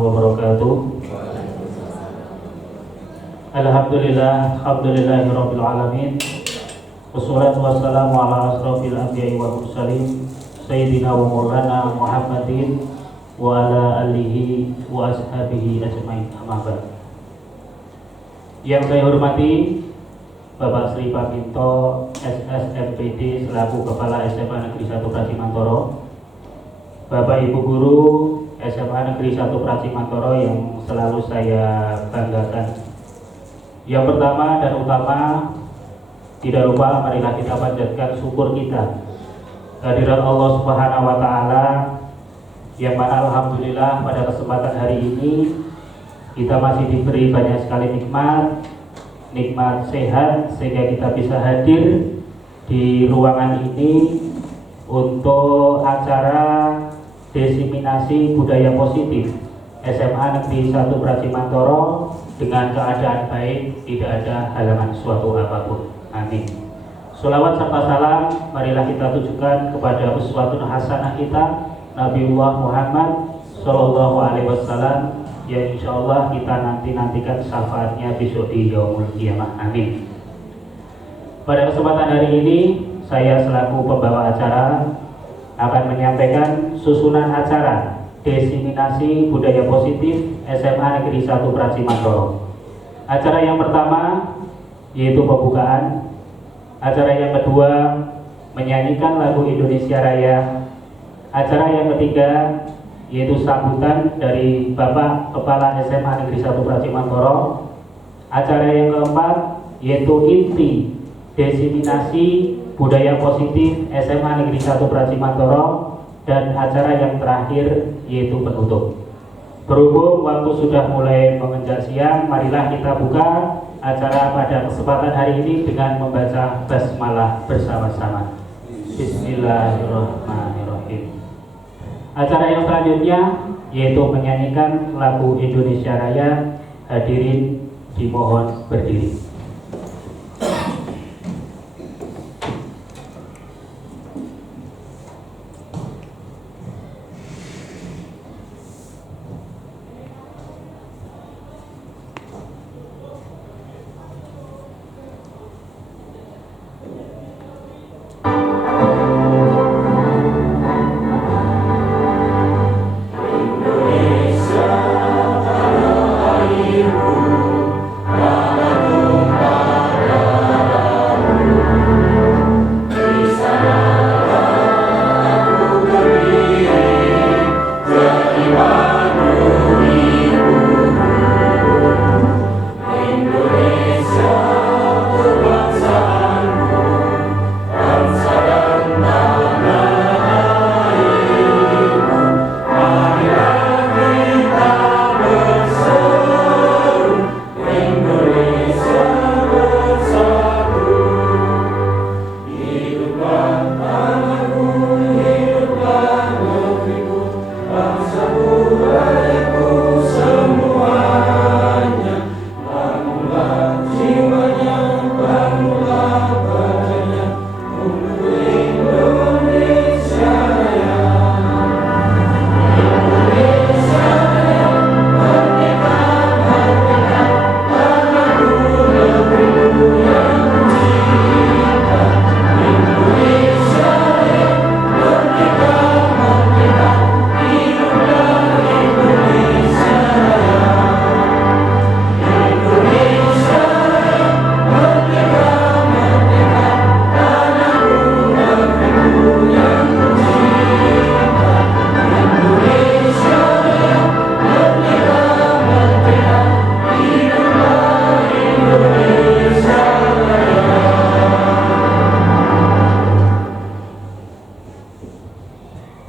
wabarakatuh. Alhamdulillahirabbil alamin. Wassalatu wassalamu ala asrofil anbiya'i wal mursalin sayyidina wa maulana Muhammadin wa ala alihi wa ashabihi ajmain. Amma ba'd. Yang saya hormati Bapak Sri Papinto SSMPD selaku Kepala SMA Negeri 1 Pracimantoro, Bapak Ibu Guru SMA Negeri 1 Pracimantoro yang selalu saya banggakan. Yang pertama dan utama, tidak lupa marilah kita panjatkan syukur kita kehadirat Allah Subhanahu wa taala, yang mana alhamdulillah pada kesempatan hari ini kita masih diberi banyak sekali nikmat sehat sehingga kita bisa hadir di ruangan ini untuk acara diseminasi budaya positif SMA Negeri 1 Pracimantoro dengan keadaan baik, tidak ada halangan suatu apapun. Amin. Sholawat serta salam marilah kita tujukan kepada uswatun hasanah kita Nabiullah Muhammad Sallallahu Alaihi Wasallam, yang insya Allah kita nantikan syafaatnya besok di yaumul qiyamah. Amin. Pada kesempatan hari ini saya selaku pembawa acara akan menyampaikan susunan acara diseminasi budaya positif SMA Negeri 1 Pracimantoro. Acara yang pertama yaitu pembukaan. Acara yang kedua menyanyikan lagu Indonesia Raya. Acara yang ketiga yaitu sambutan dari Bapak Kepala SMA Negeri 1 Pracimantoro. Acara yang keempat yaitu inti diseminasi budaya positif SMA Negeri 1 Pracimantoro, dan acara yang terakhir yaitu penutup. Berhubung waktu sudah mulai menginjak siang, marilah kita buka acara pada kesempatan hari ini dengan membaca basmalah bersama-sama. Bismillahirrahmanirrahim. Acara yang selanjutnya yaitu menyanyikan lagu Indonesia Raya. Hadirin dimohon berdiri.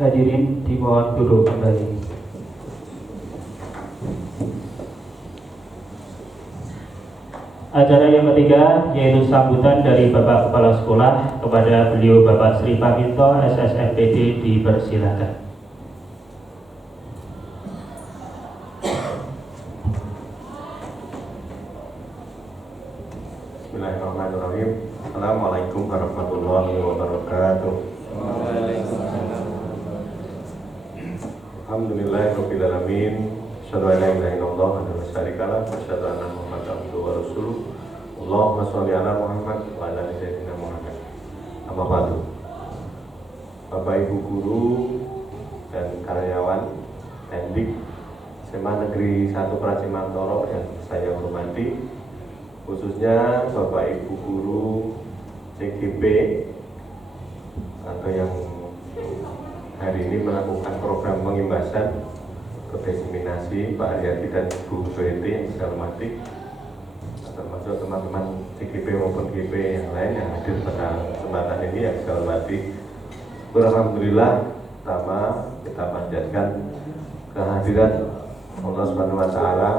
Hadirin dimohon duduk kembali. Acara yang ketiga yaitu sambutan dari Bapak Kepala Sekolah kepada beliau Bapak Sri Papinto SSMPD, dipersilakan. Bismillahirrahmanirrahim. Assalamualaikum warahmatullahi wabarakatuh. Alhamdulillahirabbil alamin. Asyhadu an la ilaha illallah wa la syarika lah, asyhadu anna Muhammadan abduhu wa rasuluh. Allahumma sholli ala Muhammad wa ala ali sayyidina Muhammad. Amma ba'du. Bapak Ibu guru dan karyawan Tendik SMA Negeri 1 Pracimantoro yang saya hormati, khususnya Bapak Ibu guru CGP atau yang hari ini melakukan program pengimbasan ke diseminasi, Pak Aryadi dan Bu BT yang saya hormati, termasuk teman-teman CGP maupun GP yang lain yang hadir pada kesempatan ini yang saya hormati. Alhamdulillah, pertama kita panjatkan kehadiran Allah Subhanahu wa Ta'ala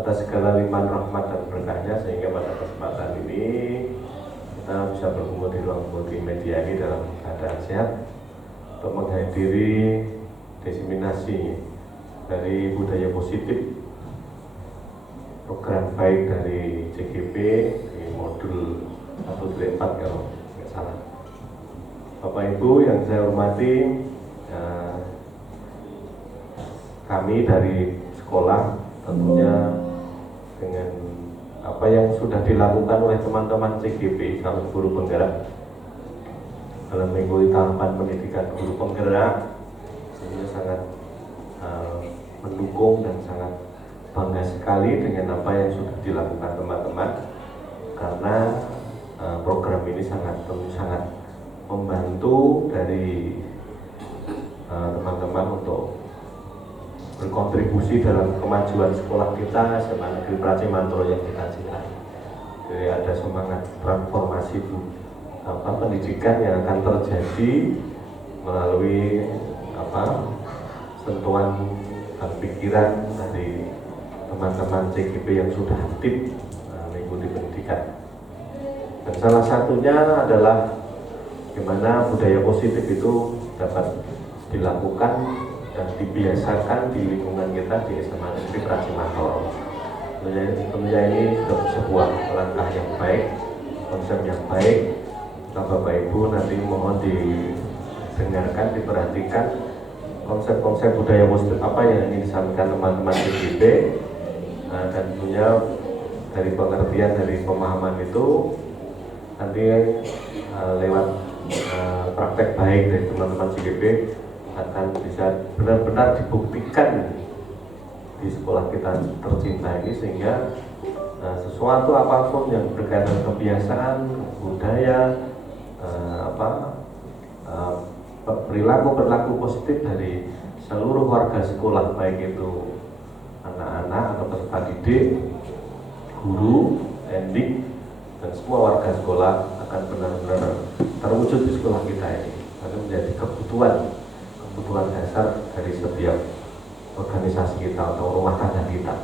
atas segala limpahan rahmat dan berkahnya, sehingga pada kesempatan ini kita bisa bertemu di ruang multimedia ini dalam keadaan sehat untuk menghadiri diseminasi dari budaya positif, program baik dari CGP di modul 1-4 kalau tidak salah. Bapak Ibu yang saya hormati, kami dari sekolah tentunya dengan apa yang sudah dilakukan oleh teman-teman CGP calon guru penggerak dalam mengikuti tahapan pendidikan guru penggerak, ini sangat mendukung dan sangat bangga sekali dengan apa yang sudah dilakukan teman-teman, karena program ini sangat membantu dari teman-teman untuk berkontribusi dalam kemajuan sekolah kita SMA Negeri Pracimantoro yang kita cintai. Jadi ada semangat transformasi pendidikan yang akan terjadi melalui sentuhan dan pikiran dari teman-teman CGP yang sudah aktif mengikuti pendidikan. Dan salah satunya adalah bagaimana budaya positif itu dapat dilakukan dan dibiasakan di lingkungan kita di SMA Negeri Pracimantoro. Tentunya ini sebuah langkah yang baik, konsep yang baik. Bapak Ibu nanti mohon didengarkan, diperhatikan konsep-konsep budaya positif apa yang ingin disampaikan teman-teman CGP, dan tentunya dari pengertian, dari pemahaman itu nanti lewat praktek baik dari teman-teman CGP akan bisa benar-benar dibuktikan di sekolah kita tercinta ini, sehingga sesuatu apapun yang berkaitan kebiasaan, budaya, perilaku positif dari seluruh warga sekolah, baik itu anak-anak atau peserta didik, guru, endik, dan semua warga sekolah akan benar-benar terwujud di sekolah kita ini. Karena menjadi kebutuhan dasar dari setiap organisasi kita atau rumah tangga kita.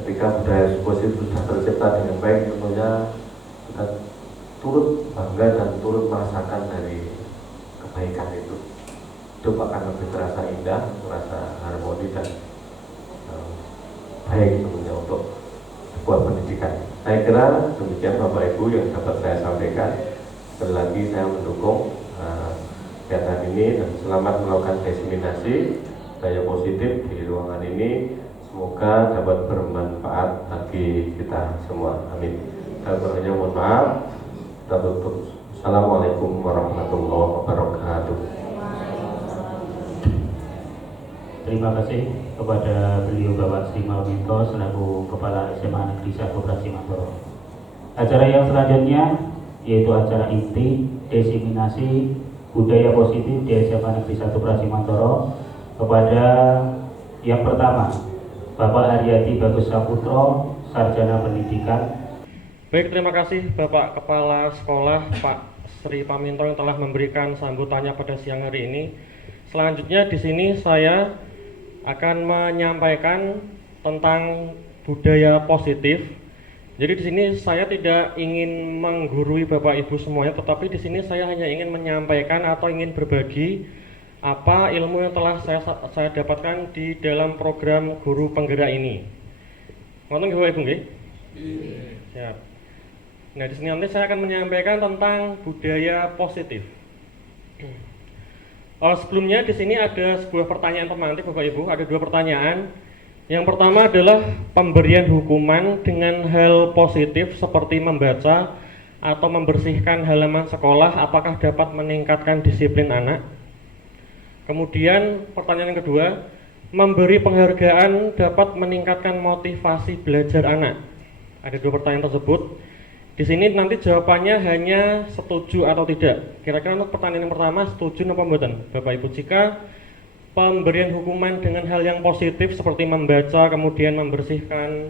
Ketika budaya positif sudah tercipta dengan baik, tentunya kita turut bangga dan turut merasakan dari kebaikan itu. Hidup akan lebih terasa indah, terasa harmoni dan baik tentunya untuk sebuah pendidikan. Saya kira demikian Bapak Ibu yang dapat saya sampaikan. Sekali lagi saya mendukung kegiatan ini dan selamat melakukan diseminasi budaya positif di ruangan ini. Semoga dapat bermanfaat bagi kita semua. Amin. Saya berhanya mohon maaf. Kita tutup. Assalamualaikum warahmatullahi wabarakatuh. Terima kasih kepada beliau Bapak Sri Malwinto selaku Kepala SMA Negeri 1 Pracimantoro. Acara yang selanjutnya yaitu acara inti diseminasi budaya positif di SMA Negeri 1 Pracimantoro. Kepada yang pertama, Bapak Aryadi Bagus Saputro, Sarjana Pendidikan. Baik, terima kasih Bapak Kepala Sekolah Pak Sri Paminto yang telah memberikan sambutannya pada siang hari ini. Selanjutnya di sini saya akan menyampaikan tentang budaya positif. Jadi di sini saya tidak ingin menggurui Bapak Ibu semuanya, tetapi di sini saya hanya ingin menyampaikan atau ingin berbagi apa ilmu yang telah saya dapatkan di dalam program guru penggerak ini. Ngoten nggih Bapak Ibu nggih? Siap. Nah, di sini nanti saya akan menyampaikan tentang budaya positif. Sebelumnya di sini ada sebuah pertanyaan pemantik Bapak Ibu, ada dua pertanyaan. Yang pertama adalah pemberian hukuman dengan hal positif seperti membaca atau membersihkan halaman sekolah, apakah dapat meningkatkan disiplin anak? Kemudian pertanyaan yang kedua, memberi penghargaan dapat meningkatkan motivasi belajar anak. Ada dua pertanyaan tersebut. Di sini nanti jawabannya hanya setuju atau tidak. Kira-kira untuk pertanyaan yang pertama, setuju atau mboten, Bapak Ibu? Jika pemberian hukuman dengan hal yang positif seperti membaca kemudian membersihkan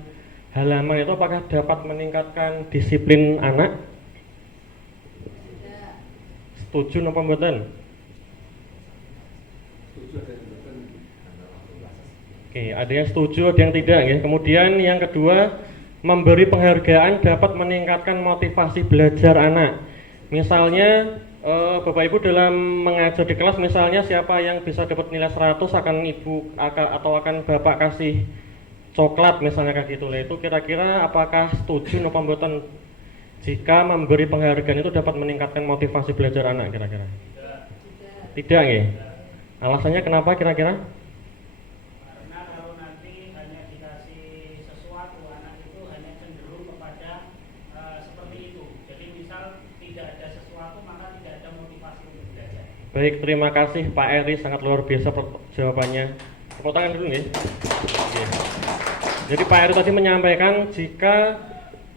halaman itu apakah dapat meningkatkan disiplin anak? Setuju atau mboten? Oke, ada yang setuju, ada yang tidak ya. Kemudian yang kedua, memberi penghargaan dapat meningkatkan motivasi belajar anak. Misalnya Bapak Ibu dalam mengajar di kelas, misalnya siapa yang bisa dapat nilai 100 akan Ibu atau akan Bapak kasih coklat misalnya kayak gitu. Itu kira-kira apakah setuju atau mboten jika memberi penghargaan itu dapat meningkatkan motivasi belajar anak kira-kira? Tidak ya? Alasannya kenapa kira-kira? Baik, terima kasih Pak Eri, sangat luar biasa jawabannya. Tepuk tangan dulu nih. Jadi Pak Eri tadi menyampaikan jika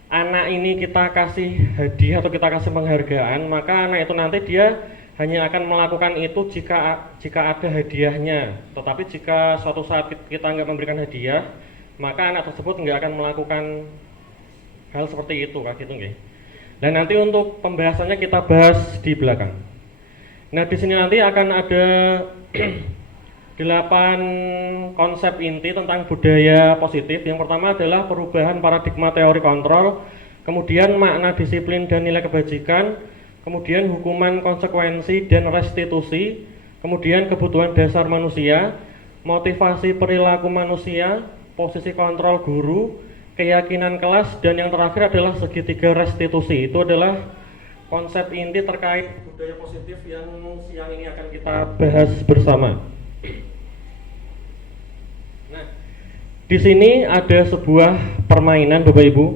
anak ini kita kasih hadiah atau kita kasih penghargaan, maka anak itu nanti dia hanya akan melakukan itu jika ada hadiahnya. Tetapi jika suatu saat kita nggak memberikan hadiah, maka anak tersebut nggak akan melakukan hal seperti itu, kayak gitu nggih. Dan nanti untuk pembahasannya kita bahas di belakang. Nah, di sini nanti akan ada 8 konsep inti tentang budaya positif. Yang pertama adalah perubahan paradigma teori kontrol, kemudian makna disiplin dan nilai kebajikan, kemudian hukuman konsekuensi dan restitusi, kemudian kebutuhan dasar manusia, motivasi perilaku manusia, posisi kontrol guru, keyakinan kelas, dan yang terakhir adalah segitiga restitusi. Itu adalah konsep inti terkait budaya positif yang siang ini akan kita bahas bersama. Nah, di sini ada sebuah permainan Bapak Ibu.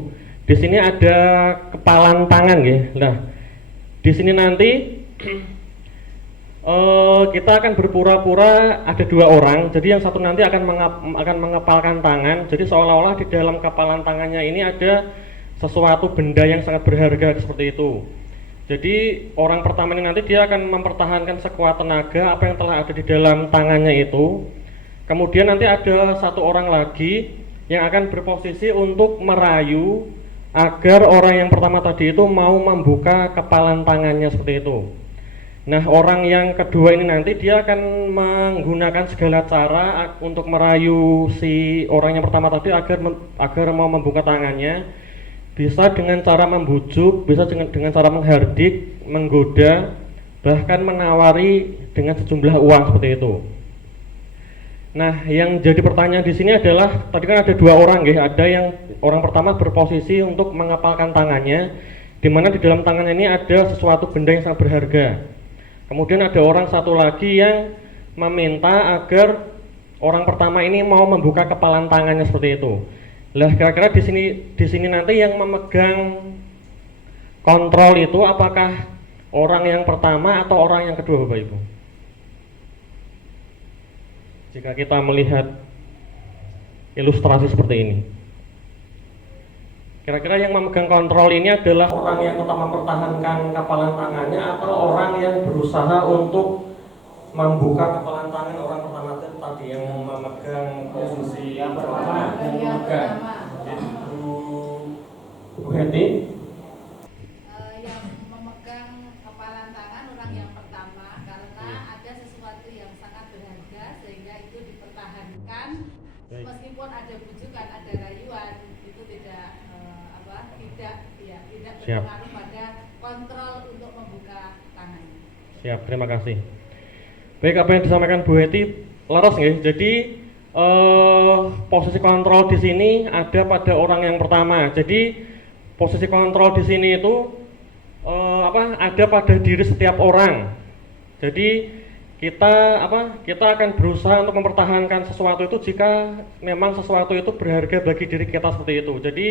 Di sini ada kepalan tangan ya. Nah, di sini nanti kita akan berpura-pura ada 2 orang. Jadi yang satu nanti akan mengepalkan tangan. Jadi seolah-olah di dalam kepalan tangannya ini ada sesuatu benda yang sangat berharga seperti itu. Jadi orang pertama ini nanti dia akan mempertahankan sekuat tenaga apa yang telah ada di dalam tangannya itu. Kemudian nanti ada 1 orang lagi yang akan berposisi untuk merayu agar orang yang pertama tadi itu mau membuka kepalan tangannya seperti itu. Nah, orang yang kedua ini nanti dia akan menggunakan segala cara untuk merayu si orang yang pertama tadi agar mau membuka tangannya. Bisa dengan cara membujuk, bisa dengan cara menghardik, menggoda, bahkan menawari dengan sejumlah uang seperti itu. Nah, yang jadi pertanyaan di sini adalah tadi kan ada 2 orang ya, ada yang orang pertama berposisi untuk mengepalkan tangannya, di mana di dalam tangannya ini ada sesuatu benda yang sangat berharga. Kemudian ada orang satu lagi yang meminta agar orang pertama ini mau membuka kepalan tangannya seperti itu. Lah kira-kira di sini nanti yang memegang kontrol itu apakah orang yang pertama atau orang yang kedua Bapak Ibu? Jika kita melihat ilustrasi seperti ini, kira-kira yang memegang kontrol ini adalah orang yang tetap mempertahankan kepalan tangannya atau orang yang berusaha untuk membuka kepalan tangan orang pertama tadi yang memegang posisi yang pertama yang memegang. Bu Heti, yang memegang kepalan tangan orang yang pertama karena ada sesuatu yang sangat berharga sehingga itu dipertahankan. Meskipun ada bujukan, ada rayuan, itu tidak berpengaruh pada kontrol untuk membuka tangannya. Siap, terima kasih. Baik, apa yang disampaikan Bu Heti laras nggih. Jadi posisi kontrol di sini ada pada orang yang pertama. Jadi posisi kontrol di sini itu ada pada diri setiap orang. Jadi kita akan berusaha untuk mempertahankan sesuatu itu jika memang sesuatu itu berharga bagi diri kita seperti itu. Jadi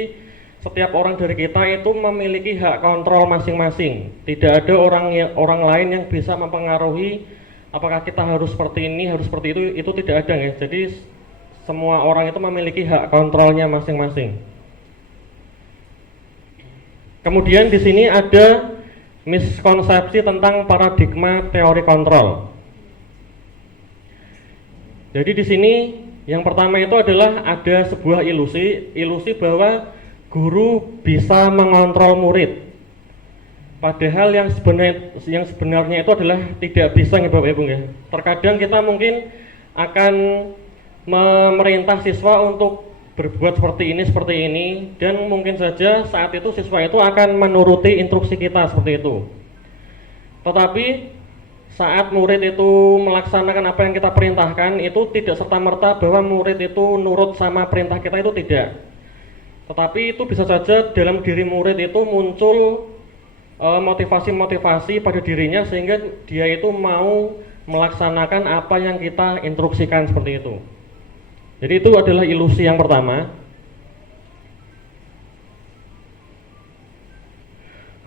setiap orang dari kita itu memiliki hak kontrol masing-masing. Tidak ada orang lain yang bisa mempengaruhi apakah kita harus seperti ini, harus seperti itu tidak ada ya. Jadi semua orang itu memiliki hak kontrolnya masing-masing. Kemudian di sini ada miskonsepsi tentang paradigma teori kontrol. Jadi di sini yang pertama itu adalah ada sebuah ilusi bahwa guru bisa mengontrol murid. Padahal yang sebenarnya itu adalah tidak bisa ya Bapak Ibu ya. Terkadang kita mungkin akan memerintah siswa untuk berbuat seperti ini dan mungkin saja saat itu siswa itu akan menuruti instruksi kita seperti itu. Tetapi saat murid itu melaksanakan apa yang kita perintahkan itu tidak serta-merta bahwa murid itu nurut sama perintah kita, itu tidak. Tetapi itu bisa saja dalam diri murid itu muncul motivasi-motivasi pada dirinya sehingga dia itu mau melaksanakan apa yang kita instruksikan seperti itu. Jadi itu adalah ilusi yang pertama.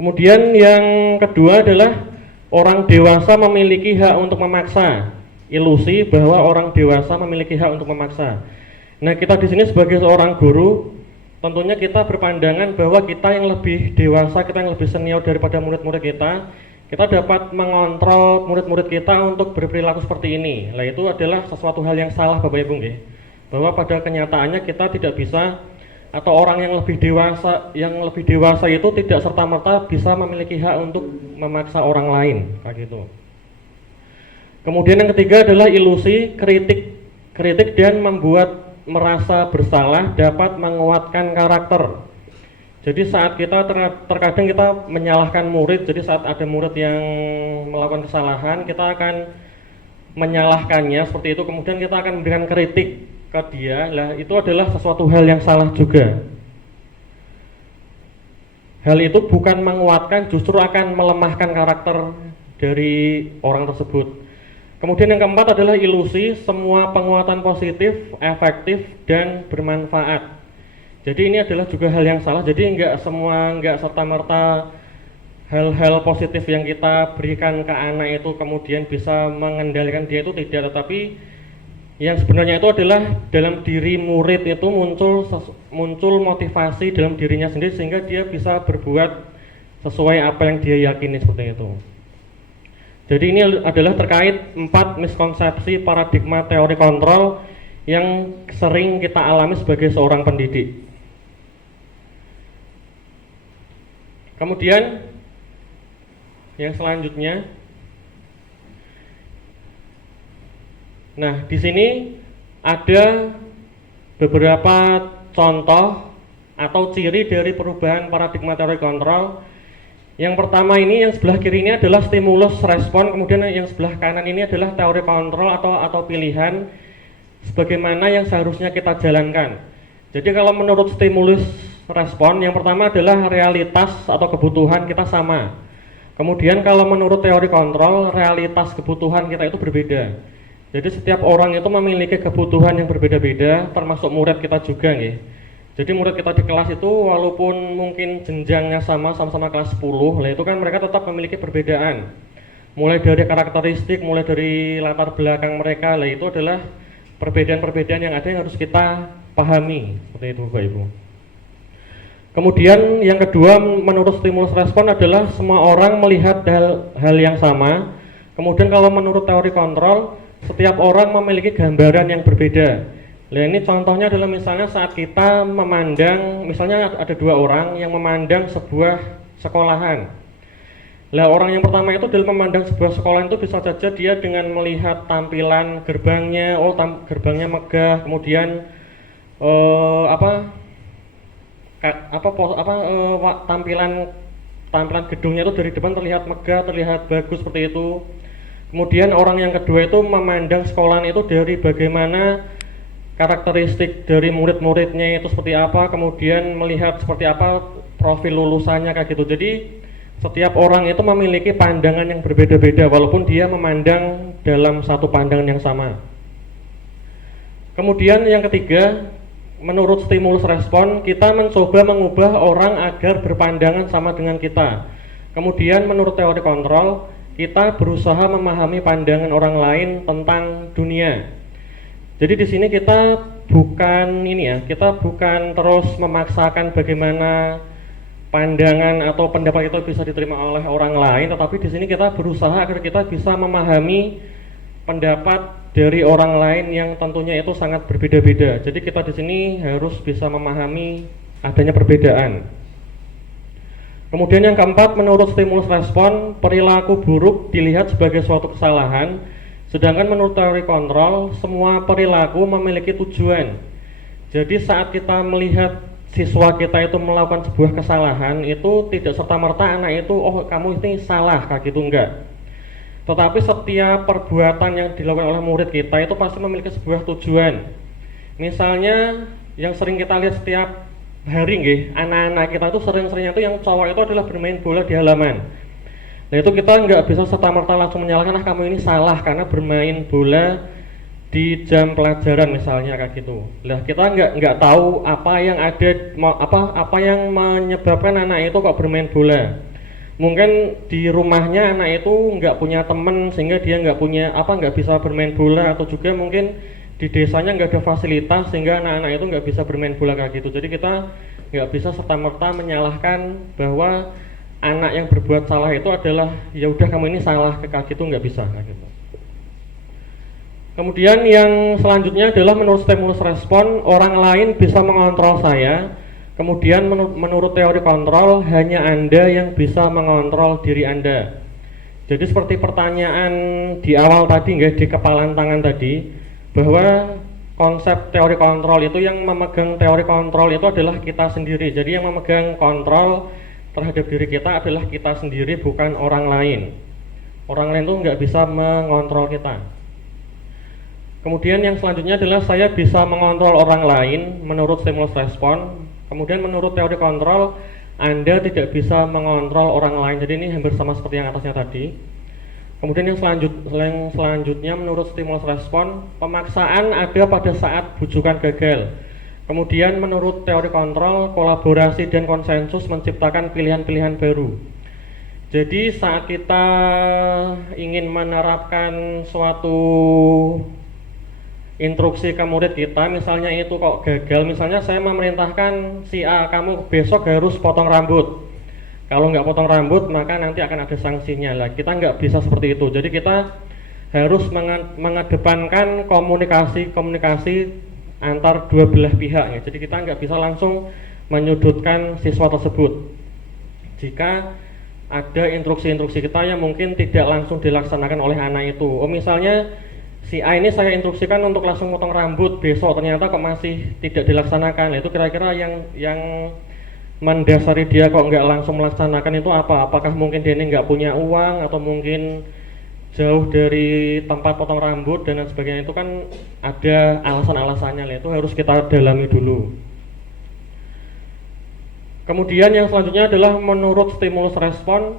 Kemudian yang kedua adalah orang dewasa memiliki hak untuk memaksa. Ilusi bahwa orang dewasa memiliki hak untuk memaksa. Nah, kita di sini sebagai seorang guru, tentunya kita berpandangan bahwa kita yang lebih dewasa, kita yang lebih senior daripada murid-murid kita dapat mengontrol murid-murid kita untuk berperilaku seperti ini. Nah, itu adalah sesuatu hal yang salah Bapak Ibu nggih. Bahwa pada kenyataannya kita tidak bisa, atau orang yang lebih dewasa itu tidak serta-merta bisa memiliki hak untuk memaksa orang lain, kayak gitu. Kemudian yang ketiga adalah ilusi kritik dan membuat merasa bersalah dapat menguatkan karakter. Jadi saat kita terkadang kita menyalahkan murid, jadi saat ada murid yang melakukan kesalahan, kita akan menyalahkannya seperti itu, kemudian kita akan memberikan kritik ke dia. Lah itu adalah sesuatu hal yang salah juga. Hal itu bukan menguatkan, justru akan melemahkan karakter dari orang tersebut. Kemudian yang keempat adalah ilusi semua penguatan positif, efektif dan bermanfaat. Jadi ini adalah juga hal yang salah. Jadi enggak serta-merta hal-hal positif yang kita berikan ke anak itu kemudian bisa mengendalikan dia, itu tidak. Tetapi yang sebenarnya itu adalah dalam diri murid itu muncul motivasi dalam dirinya sendiri sehingga dia bisa berbuat sesuai apa yang dia yakini seperti itu. Jadi ini adalah terkait 4 miskonsepsi paradigma teori kontrol yang sering kita alami sebagai seorang pendidik. Kemudian yang selanjutnya, nah di sini ada beberapa contoh atau ciri dari perubahan paradigma teori kontrol. Yang pertama ini, yang sebelah kiri ini adalah stimulus respon, kemudian yang sebelah kanan ini adalah teori kontrol atau pilihan sebagaimana yang seharusnya kita jalankan. Jadi kalau menurut stimulus respon, yang pertama adalah realitas atau kebutuhan kita sama. Kemudian kalau menurut teori kontrol, realitas kebutuhan kita itu berbeda. Jadi setiap orang itu memiliki kebutuhan yang berbeda-beda, termasuk murid kita juga nih. Jadi murid kita di kelas itu walaupun mungkin jenjangnya sama-sama kelas 10, lah itu kan mereka tetap memiliki perbedaan. Mulai dari karakteristik, mulai dari latar belakang mereka, lah itu adalah perbedaan-perbedaan yang ada yang harus kita pahami. Seperti itu Bapak Ibu. Kemudian yang kedua menurut stimulus respon adalah semua orang melihat hal yang sama. Kemudian kalau menurut teori kontrol, setiap orang memiliki gambaran yang berbeda. Nah ini contohnya adalah misalnya saat kita memandang, misalnya ada 2 orang yang memandang sebuah sekolahan. Nah orang yang pertama itu dalam memandang sebuah sekolah itu bisa saja dia dengan melihat tampilan gerbangnya, gerbangnya megah, kemudian tampilan gedungnya itu dari depan terlihat megah, terlihat bagus seperti itu. Kemudian orang yang kedua itu memandang sekolahan itu dari bagaimana karakteristik dari murid-muridnya itu seperti apa, kemudian melihat seperti apa profil lulusannya kayak gitu. Jadi setiap orang itu memiliki pandangan yang berbeda-beda walaupun dia memandang dalam satu pandangan yang sama. Kemudian yang ketiga, menurut stimulus respon, kita mencoba mengubah orang agar berpandangan sama dengan kita. Kemudian menurut teori kontrol, kita berusaha memahami pandangan orang lain tentang dunia. Jadi di sini kita bukan terus memaksakan bagaimana pandangan atau pendapat itu bisa diterima oleh orang lain, tetapi di sini kita berusaha agar kita bisa memahami pendapat dari orang lain yang tentunya itu sangat berbeda-beda. Jadi kita di sini harus bisa memahami adanya perbedaan. Kemudian yang keempat, menurut stimulus respon, perilaku buruk dilihat sebagai suatu kesalahan, sedangkan menurut teori kontrol, semua perilaku memiliki tujuan. Jadi saat kita melihat siswa kita itu melakukan sebuah kesalahan, itu tidak serta-merta anak itu, oh kamu ini salah, kayak gitu, enggak. Tetapi setiap perbuatan yang dilakukan oleh murid kita itu pasti memiliki sebuah tujuan. Misalnya yang sering kita lihat setiap hari, anak-anak kita itu sering-seringnya itu yang cowok itu adalah bermain bola di halaman. Nah itu kita nggak bisa serta-merta langsung menyalahkan, kamu ini salah karena bermain bola di jam pelajaran misalnya, kayak gitu. Lah kita nggak tahu apa yang yang menyebabkan anak itu kok bermain bola. Mungkin di rumahnya anak itu nggak punya teman sehingga dia nggak bisa bermain bola, atau juga mungkin di desanya nggak ada fasilitas sehingga anak-anak itu nggak bisa bermain bola, kayak gitu. Jadi kita nggak bisa serta-merta menyalahkan bahwa anak yang berbuat salah itu adalah ya udah kamu ini salah, kayak gitu, nggak bisa, kayak gitu. Kemudian yang selanjutnya adalah menurut stimulus respon, orang lain bisa mengontrol saya. Kemudian menurut teori kontrol, hanya Anda yang bisa mengontrol diri Anda. Jadi seperti pertanyaan di awal tadi, di kepalan tangan tadi, bahwa konsep teori kontrol itu, yang memegang teori kontrol itu adalah kita sendiri. Jadi yang memegang kontrol terhadap diri kita adalah kita sendiri, bukan orang lain. Orang lain itu nggak bisa mengontrol kita. Kemudian yang selanjutnya adalah saya bisa mengontrol orang lain menurut stimulus respon. Kemudian menurut teori kontrol, Anda tidak bisa mengontrol orang lain. Jadi ini hampir sama seperti yang atasnya tadi. Kemudian yang selanjutnya menurut stimulus respon, pemaksaan ada pada saat bujukan gagal. Kemudian menurut teori kontrol, kolaborasi dan konsensus menciptakan pilihan-pilihan baru. Jadi saat kita ingin menerapkan suatu instruksi ke murid kita, misalnya itu kok gagal, misalnya saya memerintahkan si A, kamu besok harus potong rambut. Kalau nggak potong rambut maka nanti akan ada sanksinya. Lah kita nggak bisa seperti itu. Jadi kita harus mengedepankan komunikasi antar dua belah pihak ya. Jadi kita nggak bisa langsung menyudutkan siswa tersebut. Jika ada instruksi-instruksi kita yang mungkin tidak langsung dilaksanakan oleh anak itu. Oh misalnya si A ini saya instruksikan untuk langsung potong rambut besok, ternyata kok masih tidak dilaksanakan. Itu kira-kira yang mendasari dia kok nggak langsung melaksanakan itu apa? Apakah mungkin dia ini nggak punya uang, atau mungkin jauh dari tempat potong rambut dan lain sebagainya? Itu kan ada alasan-alasannya, itu harus kita dalami dulu. Kemudian yang selanjutnya adalah menurut stimulus respon,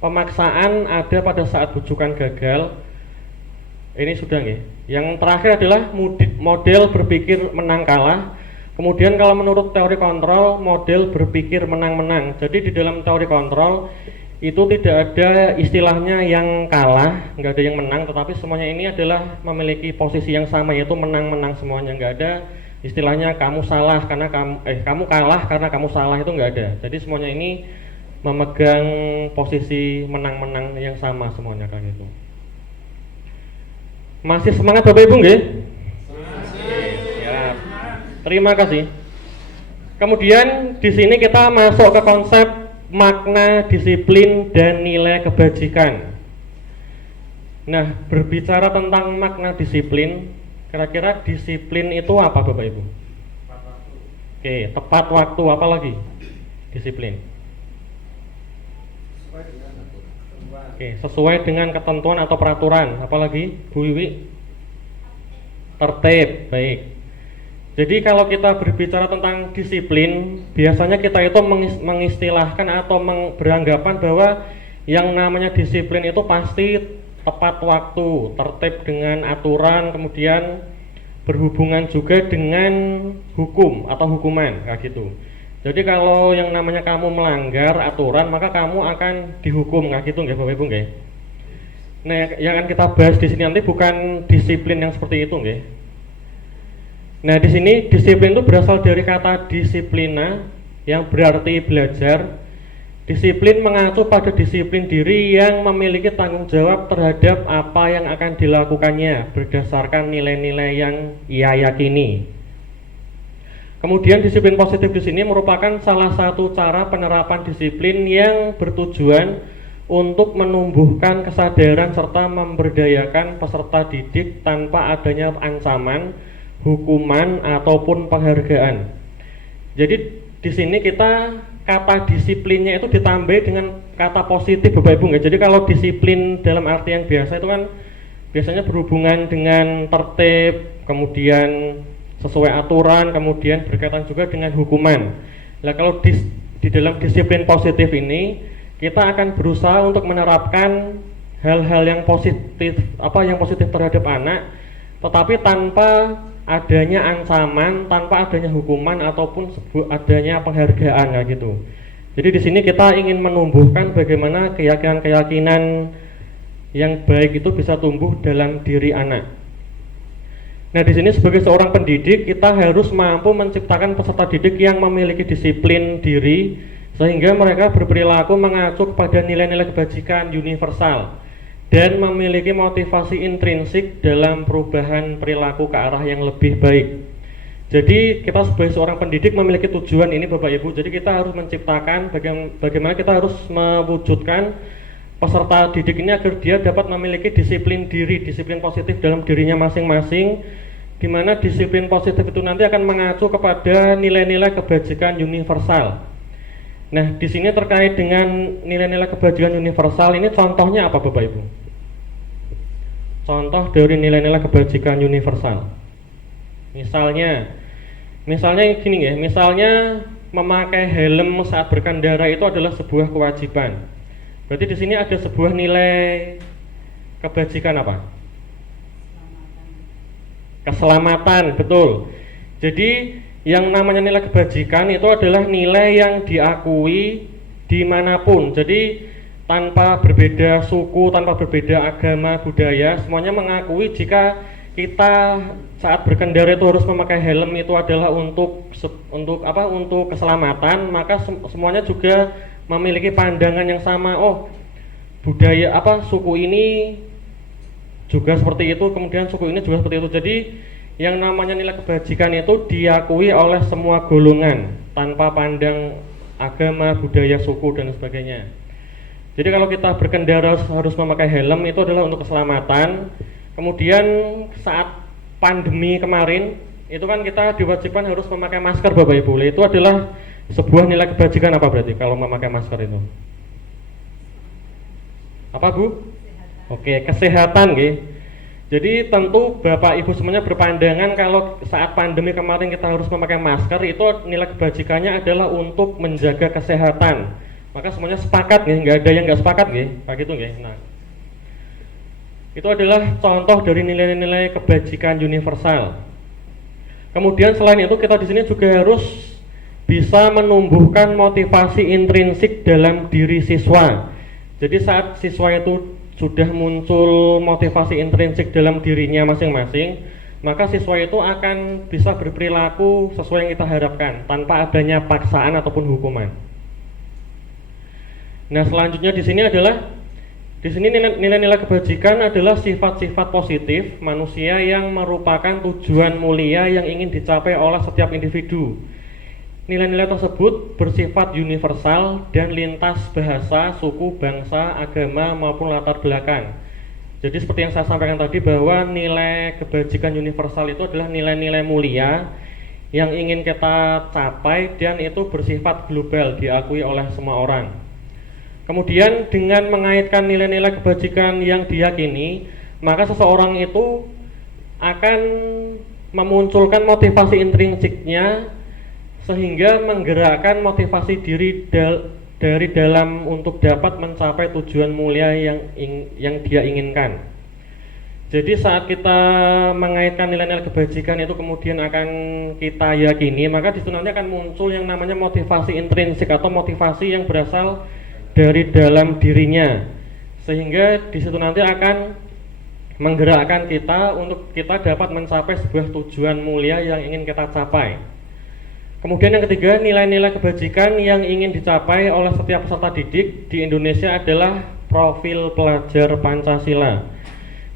pemaksaan ada pada saat bujukan gagal. Ini sudah nggih. Yang terakhir adalah model berpikir menang kalah. Kemudian kalau menurut teori kontrol, model berpikir menang-menang. Jadi di dalam teori kontrol itu tidak ada istilahnya yang kalah, nggak ada yang menang, tetapi semuanya ini adalah memiliki posisi yang sama, yaitu menang-menang semuanya. Nggak ada istilahnya kamu salah karena kamu kalah karena kamu salah, itu nggak ada. Jadi semuanya ini memegang posisi menang-menang yang sama semuanya, kan itu. Masih semangat Bapak Ibu nggih? Ya. Terima kasih. Kemudian di sini kita masuk ke konsep makna disiplin dan nilai kebajikan. Nah, berbicara tentang makna disiplin, kira-kira disiplin itu apa Bapak Ibu? Oke, tepat waktu, apa lagi? Disiplin. Oke, sesuai dengan ketentuan atau peraturan. Apalagi, Bu Wiwi? Tertib, baik. Jadi kalau kita berbicara tentang disiplin, biasanya kita itu mengistilahkan atau beranggapan bahwa yang namanya disiplin itu pasti tepat waktu, tertib dengan aturan, kemudian berhubungan juga dengan hukum atau hukuman, kayak gitu. Jadi kalau yang namanya kamu melanggar aturan, maka kamu akan dihukum, kayak gitu nggih Bapak Ibu nggih. Nah, yang akan kita bahas di sini nanti bukan disiplin yang seperti itu nggih. Nah, di sini disiplin itu berasal dari kata disiplina yang berarti belajar. Disiplin mengacu pada disiplin diri yang memiliki tanggung jawab terhadap apa yang akan dilakukannya berdasarkan nilai-nilai yang ia yakini. Kemudian disiplin positif di sini merupakan salah satu cara penerapan disiplin yang bertujuan untuk menumbuhkan kesadaran serta memberdayakan peserta didik tanpa adanya ancaman, hukuman ataupun penghargaan. Jadi di sini kita kata disiplinnya itu ditambah dengan kata positif Bapak Ibu nggak. Jadi kalau disiplin dalam arti yang biasa itu kan biasanya berhubungan dengan tertib, kemudian sesuai aturan, kemudian berkaitan juga dengan hukuman. Nah kalau di dalam disiplin positif ini kita akan berusaha untuk menerapkan hal-hal yang positif, yang positif terhadap anak, tetapi tanpa adanya ancaman, tanpa adanya hukuman ataupun adanya penghargaan kayak gitu. Jadi di sini kita ingin menumbuhkan bagaimana keyakinan-keyakinan yang baik itu bisa tumbuh dalam diri anak. Nah, di sini sebagai seorang pendidik kita harus mampu menciptakan peserta didik yang memiliki disiplin diri sehingga mereka berperilaku mengacu kepada nilai-nilai kebajikan universal dan memiliki motivasi intrinsik dalam perubahan perilaku ke arah yang lebih baik. Jadi kita sebagai seorang pendidik memiliki tujuan ini Bapak Ibu. Jadi kita harus menciptakan bagaimana kita harus mewujudkan peserta didik ini agar dia dapat memiliki disiplin diri, disiplin positif dalam dirinya masing-masing, di mana disiplin positif itu nanti akan mengacu kepada nilai-nilai kebajikan universal. Nah, di sini terkait dengan nilai-nilai kebajikan universal ini contohnya apa Bapak Ibu? Contoh dari nilai-nilai kebajikan universal. Misalnya gini ya, misalnya memakai helm saat berkendara itu adalah sebuah kewajiban. Berarti di sini ada sebuah nilai kebajikan apa? Keselamatan, betul. Jadi yang namanya nilai kebajikan itu adalah nilai yang diakui dimanapun. Jadi tanpa berbeda suku, tanpa berbeda agama, budaya, semuanya mengakui jika kita saat berkendara itu harus memakai helm itu adalah untuk keselamatan, maka semuanya juga memiliki pandangan yang sama. Oh, budaya suku ini juga seperti itu, kemudian suku ini juga seperti itu. Jadi yang namanya nilai kebajikan itu diakui oleh semua golongan tanpa pandang agama, budaya, suku dan sebagainya. Jadi kalau kita berkendara harus memakai helm itu adalah untuk keselamatan. Kemudian saat pandemi kemarin itu kan kita diwajibkan harus memakai masker Bapak Ibu. Itu adalah sebuah nilai kebajikan apa berarti kalau memakai masker itu? Apa Bu? Oke, kesehatan nggih. Jadi tentu Bapak Ibu semuanya berpandangan kalau saat pandemi kemarin kita harus memakai masker itu nilai kebajikannya adalah untuk menjaga kesehatan. Maka semuanya sepakat nggih, nggak ada yang nggak sepakat nggih, kayak gitu nggih. Nah, itu adalah contoh dari nilai-nilai kebajikan universal. Kemudian selain itu kita di sini juga harus bisa menumbuhkan motivasi intrinsik dalam diri siswa. Jadi saat siswa itu sudah muncul motivasi intrinsik dalam dirinya masing-masing, maka siswa itu akan bisa berperilaku sesuai yang kita harapkan tanpa adanya paksaan ataupun hukuman. Nah, selanjutnya di sini nilai-nilai kebajikan adalah sifat-sifat positif manusia yang merupakan tujuan mulia yang ingin dicapai oleh setiap individu. Nilai-nilai tersebut bersifat universal dan lintas bahasa, suku, bangsa, agama maupun latar belakang. Jadi seperti yang saya sampaikan tadi bahwa nilai kebajikan universal itu adalah nilai-nilai mulia yang ingin kita capai dan itu bersifat global, diakui oleh semua orang. Kemudian dengan mengaitkan nilai-nilai kebajikan yang diyakini, maka seseorang itu akan memunculkan motivasi intrinsiknya sehingga menggerakkan motivasi diri dari dalam untuk dapat mencapai tujuan mulia yang dia inginkan. Jadi saat kita mengaitkan nilai-nilai kebajikan itu kemudian akan kita yakini, maka di situ nanti akan muncul yang namanya motivasi intrinsik atau motivasi yang berasal dari dalam dirinya, sehingga di situ nanti akan menggerakkan kita untuk kita dapat mencapai sebuah tujuan mulia yang ingin kita capai. Kemudian yang ketiga, nilai-nilai kebajikan yang ingin dicapai oleh setiap peserta didik di Indonesia adalah profil pelajar Pancasila.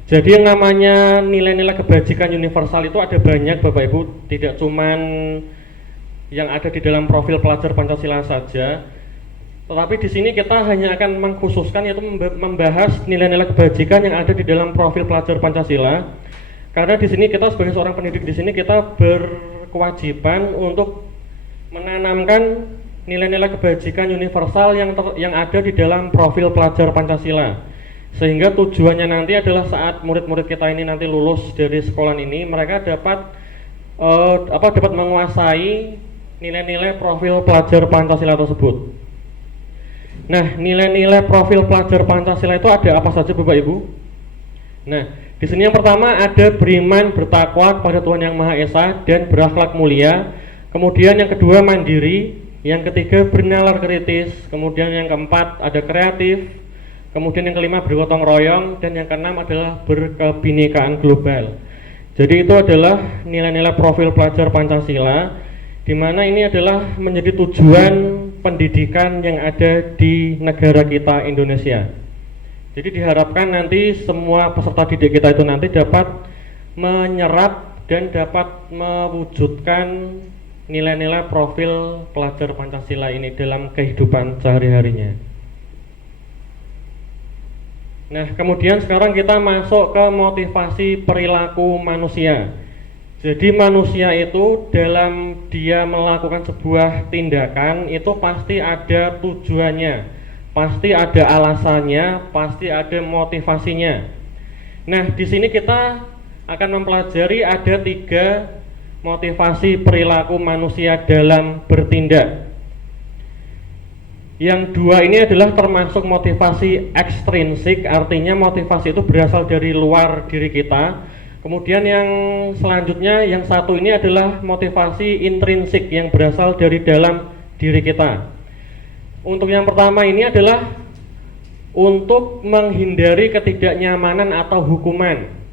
Jadi yang namanya nilai-nilai kebajikan universal itu ada banyak Bapak Ibu, tidak cuman yang ada di dalam profil pelajar Pancasila saja. Tetapi di sini kita hanya akan mengkhususkan, yaitu membahas nilai-nilai kebajikan yang ada di dalam profil pelajar Pancasila. Karena di sini kita sebagai seorang pendidik di sini kita berkewajiban untuk menanamkan nilai-nilai kebajikan universal yang ada di dalam profil pelajar Pancasila, sehingga tujuannya nanti adalah saat murid-murid kita ini nanti lulus dari sekolah ini, mereka dapat dapat menguasai nilai-nilai profil pelajar Pancasila tersebut. Nah, nilai-nilai profil pelajar Pancasila itu ada apa saja Bapak Ibu? Nah, di sini yang pertama ada beriman, bertakwa kepada Tuhan Yang Maha Esa dan berakhlak mulia. Kemudian yang kedua mandiri, yang ketiga bernalar kritis, kemudian yang keempat ada kreatif, kemudian yang kelima bergotong royong, dan yang keenam adalah berkebinekaan global. Jadi itu adalah nilai-nilai profil pelajar Pancasila, di mana ini adalah menjadi tujuan pendidikan yang ada di negara kita Indonesia. Jadi diharapkan nanti semua peserta didik kita itu nanti dapat menyerap dan dapat mewujudkan nilai-nilai profil pelajar Pancasila ini dalam kehidupan sehari-harinya. Nah, kemudian sekarang kita masuk ke motivasi perilaku manusia. Jadi manusia itu dalam dia melakukan sebuah tindakan itu pasti ada tujuannya, pasti ada alasannya, pasti ada motivasinya. Nah, di sini kita akan mempelajari ada 3 motivasi perilaku manusia dalam bertindak. Yang 2 ini adalah termasuk motivasi ekstrinsik, artinya motivasi itu berasal dari luar diri kita. Kemudian yang selanjutnya, yang 1 ini adalah motivasi intrinsik yang berasal dari dalam diri kita. Untuk yang pertama ini adalah untuk menghindari ketidaknyamanan atau hukuman.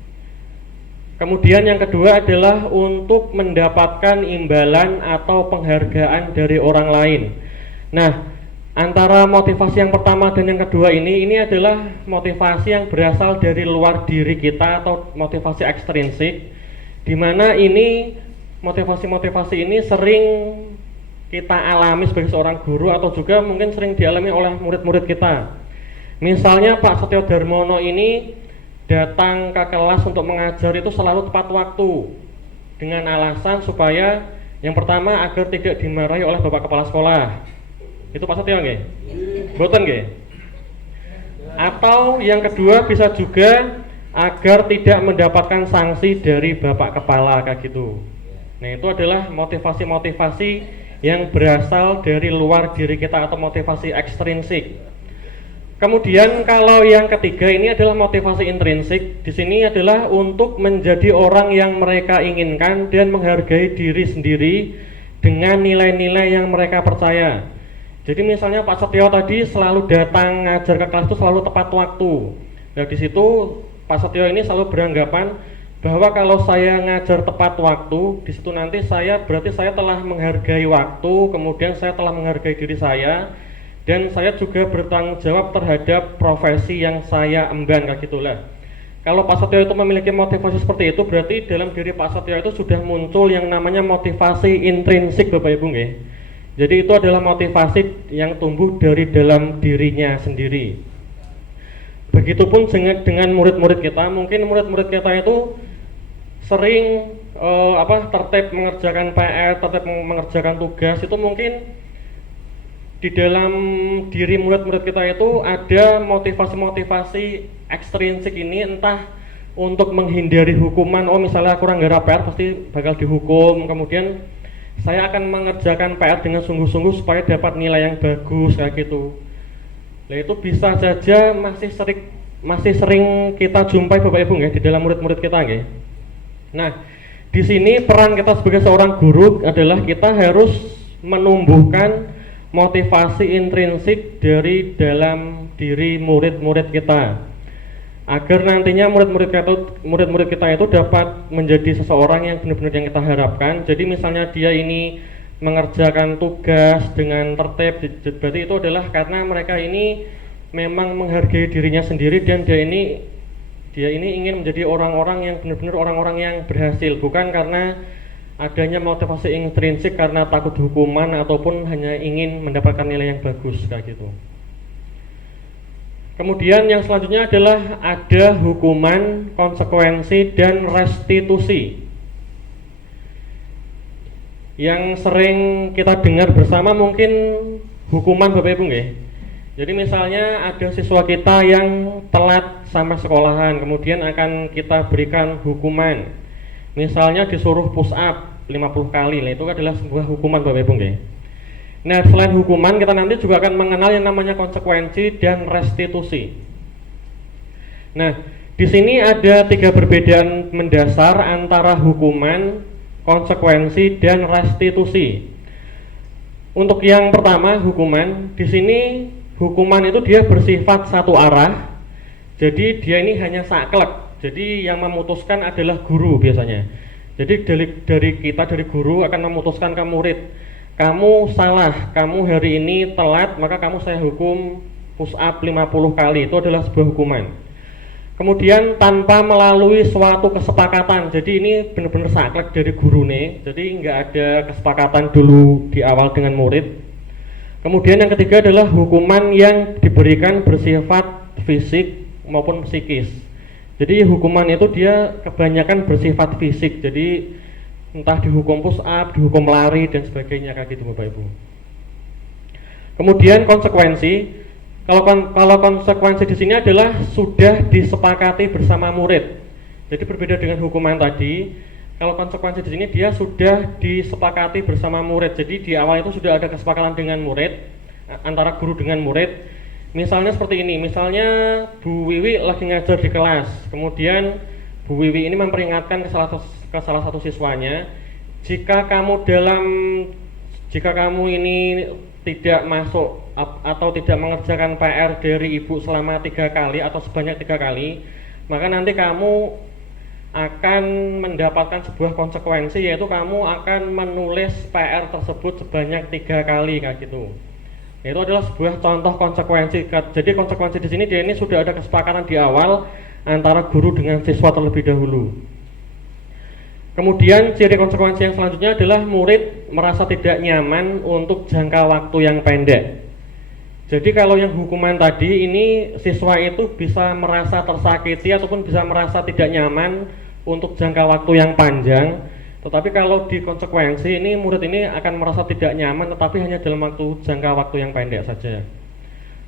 Kemudian yang kedua adalah untuk mendapatkan imbalan atau penghargaan dari orang lain. Nah, antara motivasi yang pertama dan yang kedua ini adalah motivasi yang berasal dari luar diri kita atau motivasi ekstrinsik, di mana ini motivasi-motivasi ini sering kita alami sebagai seorang guru atau juga mungkin sering dialami oleh murid-murid kita. Misalnya Pak Setio Darmono ini datang ke kelas untuk mengajar itu selalu tepat waktu dengan alasan supaya yang pertama agar tidak dimarahi oleh Bapak Kepala Sekolah. Itu Pak Setio nggih? Boten nggih? Atau yang kedua bisa juga agar tidak mendapatkan sanksi dari Bapak Kepala kayak gitu. Nah, itu adalah motivasi-motivasi yang berasal dari luar diri kita atau motivasi ekstrinsik. Kemudian kalau yang ketiga ini adalah motivasi intrinsik. Di sini adalah untuk menjadi orang yang mereka inginkan dan menghargai diri sendiri dengan nilai-nilai yang mereka percaya. Jadi misalnya Pak Setio tadi selalu datang ngajar ke kelas itu selalu tepat waktu. Nah, di situ Pak Setio ini selalu beranggapan bahwa kalau saya ngajar tepat waktu, di situ nanti berarti saya telah menghargai waktu, kemudian saya telah menghargai diri saya, dan saya juga bertanggung jawab terhadap profesi yang saya emban kayak gitulah. Kalau Pak Setio itu memiliki motivasi seperti itu, berarti dalam diri Pak Setio itu sudah muncul yang namanya motivasi intrinsik Bapak Ibu nggih. Jadi itu adalah motivasi yang tumbuh dari dalam dirinya sendiri. Begitupun dengan murid-murid kita, mungkin murid-murid kita itu sering tertib mengerjakan PR, tertib mengerjakan tugas, itu mungkin di dalam diri murid-murid kita itu ada motivasi-motivasi ekstrinsik ini, entah untuk menghindari hukuman, oh misalnya kurang garap PR pasti bakal dihukum, kemudian saya akan mengerjakan PR dengan sungguh-sungguh supaya dapat nilai yang bagus kayak gitu. Nah, itu bisa saja masih sering kita jumpai Bapak Ibu nggih di dalam murid-murid kita nggih. Nah, di sini peran kita sebagai seorang guru adalah kita harus menumbuhkan motivasi intrinsik dari dalam diri murid-murid kita, agar nantinya murid-murid kita itu dapat menjadi seseorang yang benar-benar yang kita harapkan. Jadi misalnya dia ini mengerjakan tugas dengan tertib, berarti itu adalah karena mereka ini memang menghargai dirinya sendiri dan dia ini ingin menjadi orang-orang yang benar-benar orang-orang yang berhasil, bukan karena adanya motivasi intrinsik karena takut hukuman ataupun hanya ingin mendapatkan nilai yang bagus kayak gitu. Kemudian yang selanjutnya adalah ada hukuman, konsekuensi, dan restitusi. Yang sering kita dengar bersama mungkin hukuman Bapak Ibu nggih. Jadi misalnya ada siswa kita yang telat sampai sekolahan, kemudian akan kita berikan hukuman. Misalnya disuruh push up 50 kali, nah itu adalah sebuah hukuman Bapak Ibu nggih. Nah, selain hukuman, kita nanti juga akan mengenal yang namanya konsekuensi dan restitusi. Nah, di sini ada 3 perbedaan mendasar antara hukuman, konsekuensi, dan restitusi. Untuk yang pertama, hukuman, di sini hukuman itu dia bersifat satu arah. Jadi dia ini hanya saklek. Jadi yang memutuskan adalah guru biasanya. Jadi dari guru akan memutuskan ke murid, kamu salah, kamu hari ini telat, maka kamu saya hukum push up 50 kali. Itu adalah sebuah hukuman. Kemudian tanpa melalui suatu kesepakatan. Jadi ini benar-benar saklek dari guru nih. Jadi nggak ada kesepakatan dulu di awal dengan murid. Kemudian yang ketiga adalah hukuman yang diberikan bersifat fisik maupun psikis. Jadi hukuman itu dia kebanyakan bersifat fisik. Jadi entah dihukum push up, dihukum lari dan sebagainya kayak gitu Bapak Ibu. Kemudian konsekuensi, kalau konsekuensi di sini adalah sudah disepakati bersama murid. Jadi berbeda dengan hukuman tadi. Kalau konsekuensi di sini dia sudah disepakati bersama murid. Jadi di awal itu sudah ada kesepakatan dengan murid, antara guru dengan murid. Misalnya seperti ini, misalnya Bu Wiwi lagi ngajar di kelas, kemudian Bu Wiwi ini memperingatkan ke salah satu siswanya, jika kamu ini tidak masuk atau tidak mengerjakan PR dari ibu selama 3 kali atau sebanyak 3 kali, maka nanti kamu akan mendapatkan sebuah konsekuensi, yaitu kamu akan menulis PR tersebut sebanyak 3 kali kayak gitu. Itu adalah sebuah contoh konsekuensi. Jadi konsekuensi di sini dia ini sudah ada kesepakatan di awal antara guru dengan siswa terlebih dahulu. Kemudian ciri konsekuensi yang selanjutnya adalah murid merasa tidak nyaman untuk jangka waktu yang pendek. Jadi kalau yang hukuman tadi ini siswa itu bisa merasa tersakiti ataupun bisa merasa tidak nyaman untuk jangka waktu yang panjang. Tetapi kalau di konsekuensi ini murid ini akan merasa tidak nyaman tetapi hanya dalam jangka waktu yang pendek saja.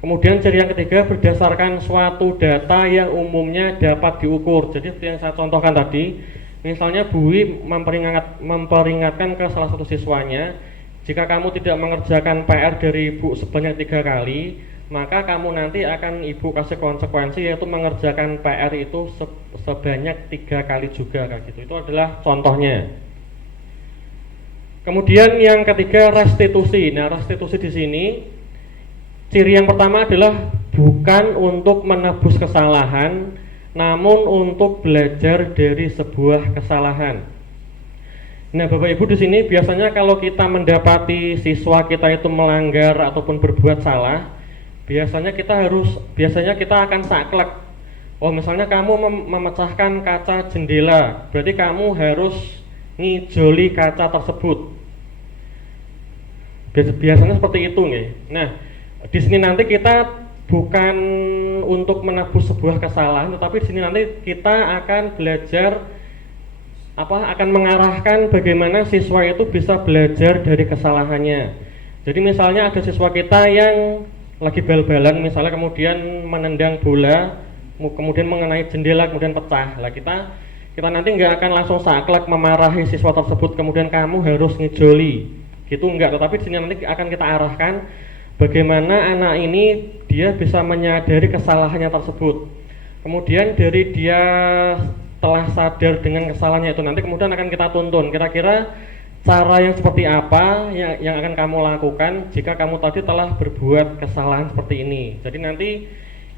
Kemudian ciri yang ketiga berdasarkan suatu data yang umumnya dapat diukur. Jadi seperti yang saya contohkan tadi, misalnya Bu Wi memperingatkan ke salah satu siswanya, jika kamu tidak mengerjakan PR dari Ibu sebanyak 3 kali, maka kamu nanti akan Ibu kasih konsekuensi, yaitu mengerjakan PR itu sebanyak 3 kali juga kayak gitu. Itu adalah contohnya. Kemudian yang ketiga restitusi. Nah, restitusi di sini ciri yang pertama adalah bukan untuk menebus kesalahan, namun untuk belajar dari sebuah kesalahan. Nah, Bapak Ibu di sini biasanya kalau kita mendapati siswa kita itu melanggar ataupun berbuat salah, biasanya kita akan saklek. Oh, misalnya kamu memecahkan kaca jendela, berarti kamu harus ngijoli kaca tersebut. Biasanya seperti itu nih. Nah, di sini nanti kita bukan untuk menebus sebuah kesalahan, tetapi di sini nanti kita akan belajar akan mengarahkan bagaimana siswa itu bisa belajar dari kesalahannya. Jadi misalnya ada siswa kita yang lagi bal-balan misalnya, kemudian menendang bola, kemudian mengenai jendela, kemudian pecah. Lah Kita nanti nggak akan langsung saklek memarahi siswa tersebut kemudian kamu harus ngejoli, gitu enggak. Tetapi di sini nanti akan kita arahkan bagaimana anak ini dia bisa menyadari kesalahannya tersebut. Kemudian dari dia telah sadar dengan kesalahannya itu nanti kemudian akan kita tuntun. Kira-kira cara yang seperti apa yang akan kamu lakukan jika kamu tadi telah berbuat kesalahan seperti ini. Jadi nanti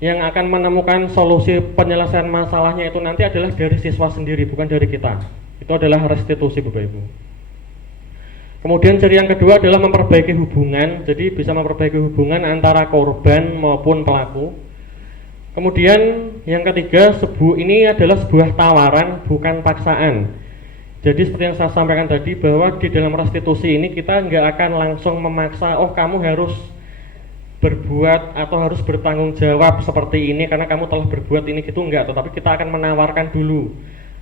yang akan menemukan solusi penyelesaian masalahnya itu nanti adalah dari siswa sendiri, bukan dari kita. Itu adalah restitusi, Bapak Ibu. Kemudian ciri yang kedua adalah memperbaiki hubungan. Jadi bisa memperbaiki hubungan antara korban maupun pelaku. Kemudian yang ketiga, ini adalah sebuah tawaran, bukan paksaan. Jadi seperti yang saya sampaikan tadi, bahwa di dalam restitusi ini kita nggak akan langsung memaksa, oh kamu harus berbuat atau harus bertanggung jawab seperti ini karena kamu telah berbuat ini, gitu enggak. Tetapi kita akan menawarkan dulu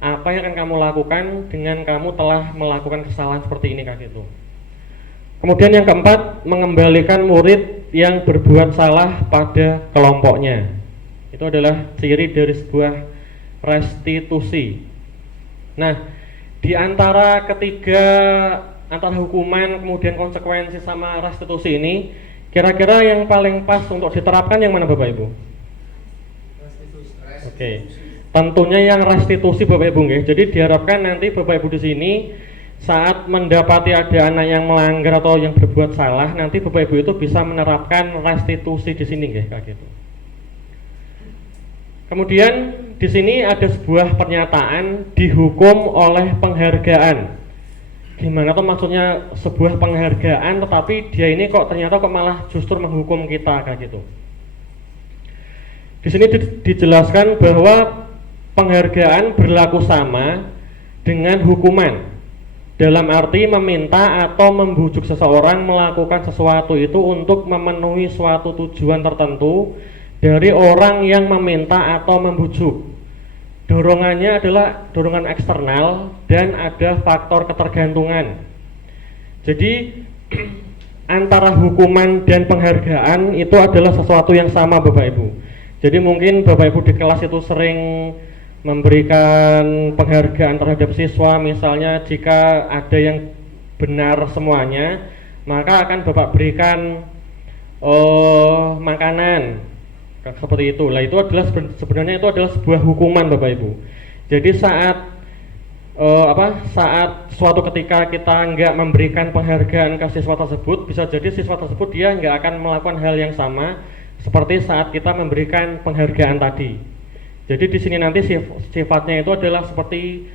apa yang akan kamu lakukan dengan kamu telah melakukan kesalahan seperti ini, kayak gitu. Kemudian yang keempat, mengembalikan murid yang berbuat salah pada kelompoknya. Itu adalah ciri dari sebuah restitusi. Nah, di antara antara hukuman kemudian konsekuensi sama restitusi ini, kira-kira yang paling pas untuk diterapkan yang mana, Bapak Ibu? Restitusi. Oke. Tentunya yang restitusi, Bapak Ibu nggih. Jadi diharapkan nanti Bapak Ibu di sini saat mendapati ada anak yang melanggar atau yang berbuat salah, nanti Bapak Ibu itu bisa menerapkan restitusi di sini nggih, kayak gitu. Kemudian di sini ada sebuah pernyataan dihukum oleh penghargaan. Gimana tuh maksudnya sebuah penghargaan tetapi dia ini kok ternyata malah justru menghukum kita, kayak gitu. Di sini dijelaskan bahwa penghargaan berlaku sama dengan hukuman. Dalam arti meminta atau membujuk seseorang melakukan sesuatu itu untuk memenuhi suatu tujuan tertentu dari orang yang meminta atau membujuk. Dorongannya adalah dorongan eksternal dan ada faktor ketergantungan. Jadi antara hukuman dan penghargaan itu adalah sesuatu yang sama, Bapak Ibu. Jadi mungkin Bapak Ibu di kelas itu sering memberikan penghargaan terhadap siswa, misalnya jika ada yang benar semuanya, maka akan Bapak berikan makanan seperti itu. Lah itu adalah sebenarnya itu adalah sebuah hukuman, Bapak Ibu. Jadi saat suatu ketika kita nggak memberikan penghargaan ke siswa tersebut, bisa jadi siswa tersebut dia nggak akan melakukan hal yang sama seperti saat kita memberikan penghargaan tadi. Jadi di sini nanti sifatnya itu adalah seperti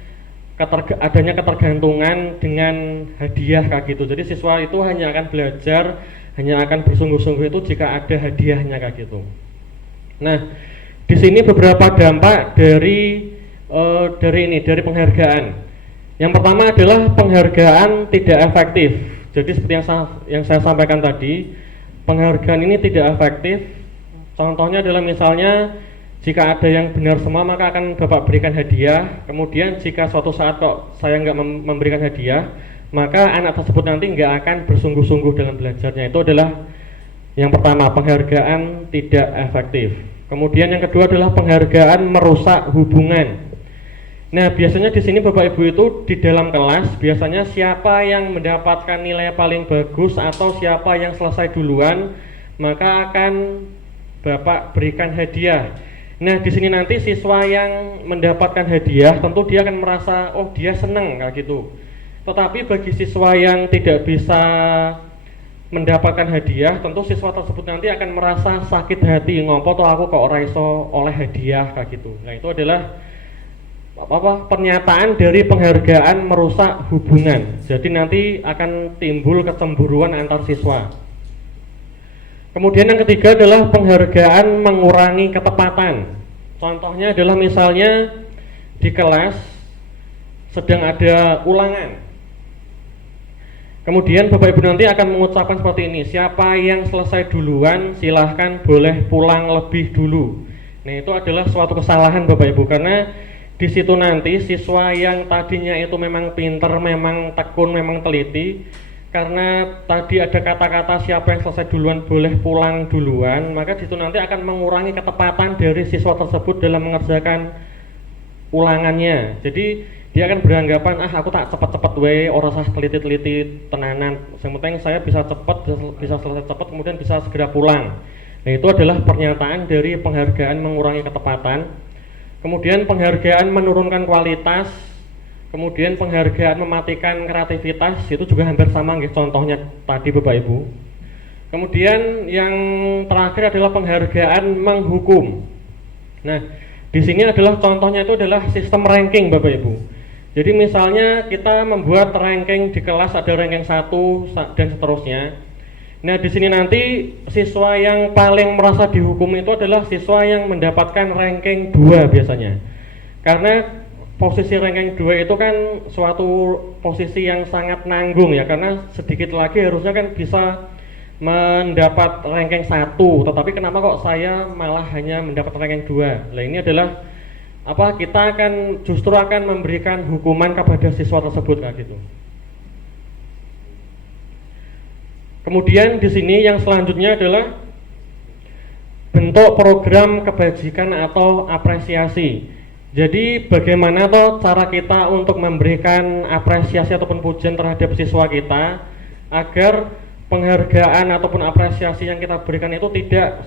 adanya ketergantungan dengan hadiah, kayak gitu. Jadi siswa itu hanya akan belajar, hanya akan bersungguh-sungguh itu jika ada hadiahnya, kayak gitu. Nah, di sini beberapa dampak dari penghargaan. Yang pertama adalah penghargaan tidak efektif. Jadi seperti yang saya sampaikan tadi, penghargaan ini tidak efektif. Contohnya adalah misalnya jika ada yang benar semua maka akan Bapak berikan hadiah. Kemudian jika suatu saat kok saya nggak memberikan hadiah, maka anak tersebut nanti nggak akan bersungguh-sungguh dalam belajarnya. Itu adalah yang pertama, penghargaan tidak efektif. Kemudian yang kedua adalah penghargaan merusak hubungan. Nah, biasanya di sini Bapak Ibu itu di dalam kelas biasanya siapa yang mendapatkan nilai paling bagus atau siapa yang selesai duluan, maka akan Bapak berikan hadiah. Nah, di sini nanti siswa yang mendapatkan hadiah tentu dia akan merasa oh dia senang, kayak gitu. Tetapi bagi siswa yang tidak bisa mendapatkan hadiah, tentu siswa tersebut nanti akan merasa sakit hati, ngopo toh aku kok ora iso oleh hadiah, kayak gitu. Nah, itu adalah pernyataan dari penghargaan merusak hubungan. Jadi nanti akan timbul kecemburuan antar siswa. Kemudian yang ketiga adalah penghargaan mengurangi ketepatan. Contohnya adalah misalnya di kelas sedang ada ulangan. Kemudian Bapak Ibu nanti akan mengucapkan seperti ini, siapa yang selesai duluan silahkan boleh pulang lebih dulu. Nah, itu adalah suatu kesalahan Bapak Ibu, karena di situ nanti siswa yang tadinya itu memang pinter, memang tekun, memang teliti, karena tadi ada kata-kata siapa yang selesai duluan boleh pulang duluan, maka di situ nanti akan mengurangi ketepatan dari siswa tersebut dalam mengerjakan ulangannya. Jadi dia akan beranggapan aku tak cepet-cepet wae, ora usah teliti-teliti tenanan. Yang penting saya bisa cepet, bisa selesai cepet, kemudian bisa segera pulang. Nah, itu adalah pernyataan dari penghargaan mengurangi ketepatan. Kemudian penghargaan menurunkan kualitas. Kemudian penghargaan mematikan kreativitas, itu juga hampir sama nggih contohnya tadi Bapak Ibu. Kemudian yang terakhir adalah penghargaan menghukum. Nah, di sini adalah contohnya itu adalah sistem ranking Bapak Ibu. Jadi misalnya kita membuat ranking di kelas, ada ranking 1 dan seterusnya. Nah, di sini nanti siswa yang paling merasa dihukum itu adalah siswa yang mendapatkan ranking 2 biasanya. Karena posisi ranking 2 itu kan suatu posisi yang sangat nanggung ya, karena sedikit lagi harusnya kan bisa mendapat ranking 1, tetapi kenapa kok saya malah hanya mendapat ranking 2? Nah, ini adalah kita justru akan memberikan hukuman kepada siswa tersebut kayak gitu. Kemudian di sini yang selanjutnya adalah bentuk program kebajikan atau apresiasi. Jadi bagaimana cara kita untuk memberikan apresiasi ataupun pujian terhadap siswa kita agar penghargaan ataupun apresiasi yang kita berikan itu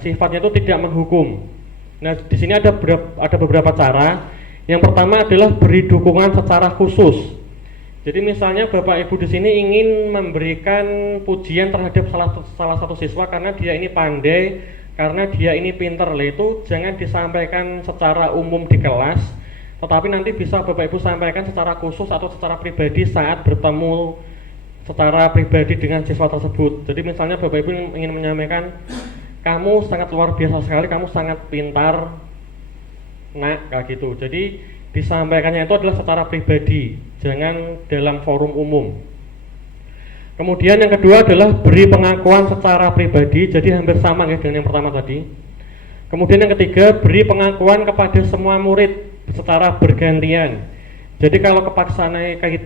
sifatnya itu tidak menghukum. Nah, di sini ada beberapa cara. Yang pertama adalah beri dukungan secara khusus. Jadi misalnya Bapak Ibu di sini ingin memberikan pujian terhadap salah satu siswa karena dia ini pandai, karena dia ini pinter. Itu jangan disampaikan secara umum di kelas, tetapi nanti bisa Bapak Ibu sampaikan secara khusus atau secara pribadi saat bertemu secara pribadi dengan siswa tersebut. Jadi misalnya Bapak Ibu ingin menyampaikan, kamu sangat luar biasa sekali, kamu sangat pintar, nak, kayak gitu. Jadi disampaikannya itu adalah secara pribadi, jangan dalam forum umum. Kemudian yang kedua adalah beri pengakuan secara pribadi, jadi hampir sama ya dengan yang pertama tadi. Kemudian yang ketiga, beri pengakuan kepada semua murid secara bergantian. Jadi kalau kepaksaan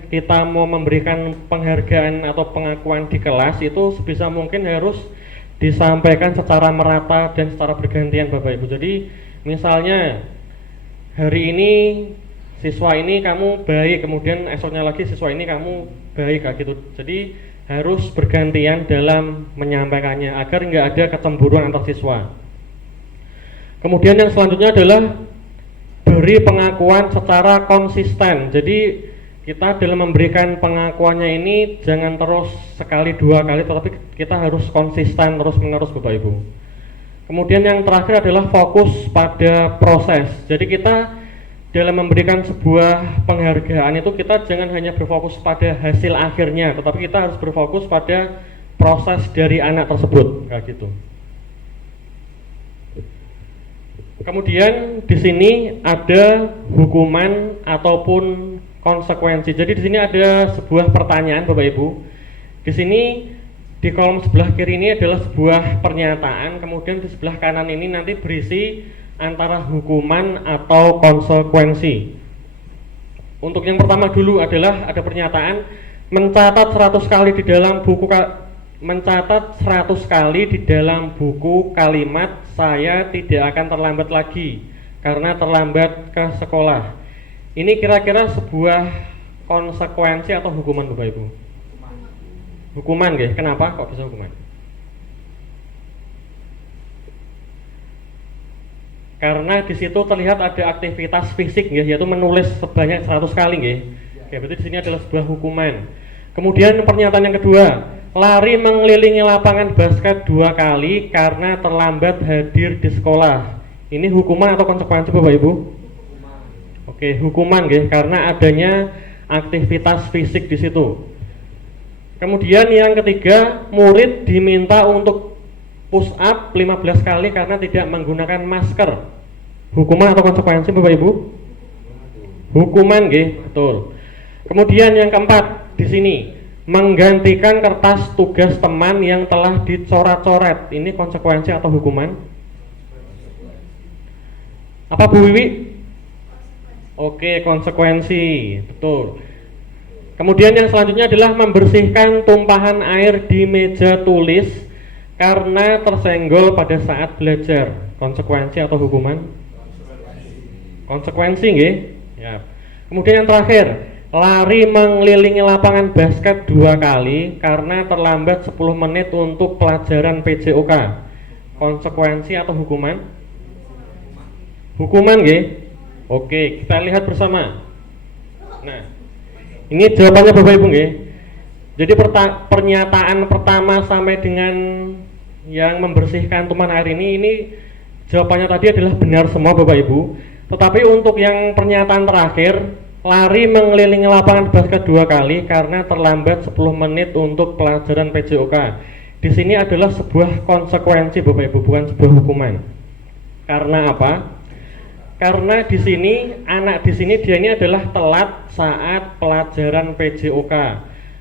kita mau memberikan penghargaan atau pengakuan di kelas, itu sebisa mungkin harus disampaikan secara merata dan secara bergantian Bapak Ibu. Jadi misalnya hari ini siswa ini kamu baik, kemudian esoknya lagi siswa ini kamu baik kayak gitu. Jadi harus bergantian dalam menyampaikannya agar nggak ada kecemburuan antar siswa. Kemudian yang selanjutnya adalah beri pengakuan secara konsisten. Jadi kita dalam memberikan pengakuannya ini jangan terus sekali dua kali, tetapi kita harus konsisten terus menerus Bapak Ibu. Kemudian yang terakhir adalah fokus pada proses. Jadi kita dalam memberikan sebuah penghargaan itu kita jangan hanya berfokus pada hasil akhirnya, tetapi kita harus berfokus pada proses dari anak tersebut kayak gitu. Kemudian di sini ada hukuman ataupun konsekuensi. Jadi di sini ada sebuah pertanyaan Bapak Ibu. Di sini di kolom sebelah kiri ini adalah sebuah pernyataan, kemudian di sebelah kanan ini nanti berisi antara hukuman atau konsekuensi. Untuk yang pertama dulu adalah ada pernyataan mencatat 100 kali di dalam buku kalimat saya tidak akan terlambat lagi karena terlambat ke sekolah. Ini kira-kira sebuah konsekuensi atau hukuman Bapak Ibu? Hukuman guys, kenapa kok bisa hukuman? Karena di situ terlihat ada aktivitas fisik guys, yaitu menulis sebanyak 100 kali guys. Oke, berarti di sini adalah sebuah hukuman. Kemudian pernyataan yang kedua, lari mengelilingi lapangan basket 2 kali karena terlambat hadir di sekolah. Ini hukuman atau konsekuensi Bapak Ibu? Oke, hukuman guys, karena adanya aktivitas fisik di situ. Kemudian yang ketiga, murid diminta untuk push up 15 kali karena tidak menggunakan masker. Hukuman atau konsekuensi Bapak Ibu? Hukuman guys, betul. Kemudian yang keempat di sini, menggantikan kertas tugas teman yang telah dicoret-coret. Ini konsekuensi atau hukuman? Apa Bu Wiwi? Oke, konsekuensi, betul. Kemudian yang selanjutnya adalah membersihkan tumpahan air di meja tulis karena tersenggol pada saat belajar. Konsekuensi atau hukuman? Konsekuensi nggih. Ya. Kemudian yang terakhir, lari mengelilingi lapangan basket 2 kali karena terlambat 10 menit untuk pelajaran PJOK. Konsekuensi atau hukuman? Hukuman nggih? Oke, kita lihat bersama. Nah, ini jawabannya Bapak Ibu nggih. Jadi pernyataan pertama sampai dengan yang membersihkan tumpahan air ini jawabannya tadi adalah benar semua Bapak Ibu. Tetapi untuk yang pernyataan terakhir, lari mengelilingi lapangan basket 2 kali karena terlambat 10 menit untuk pelajaran PJOK. Di sini adalah sebuah konsekuensi Bapak Ibu, bukan sebuah hukuman. Karena apa? Karena di sini anak di sini dia ini adalah telat saat pelajaran PJOK.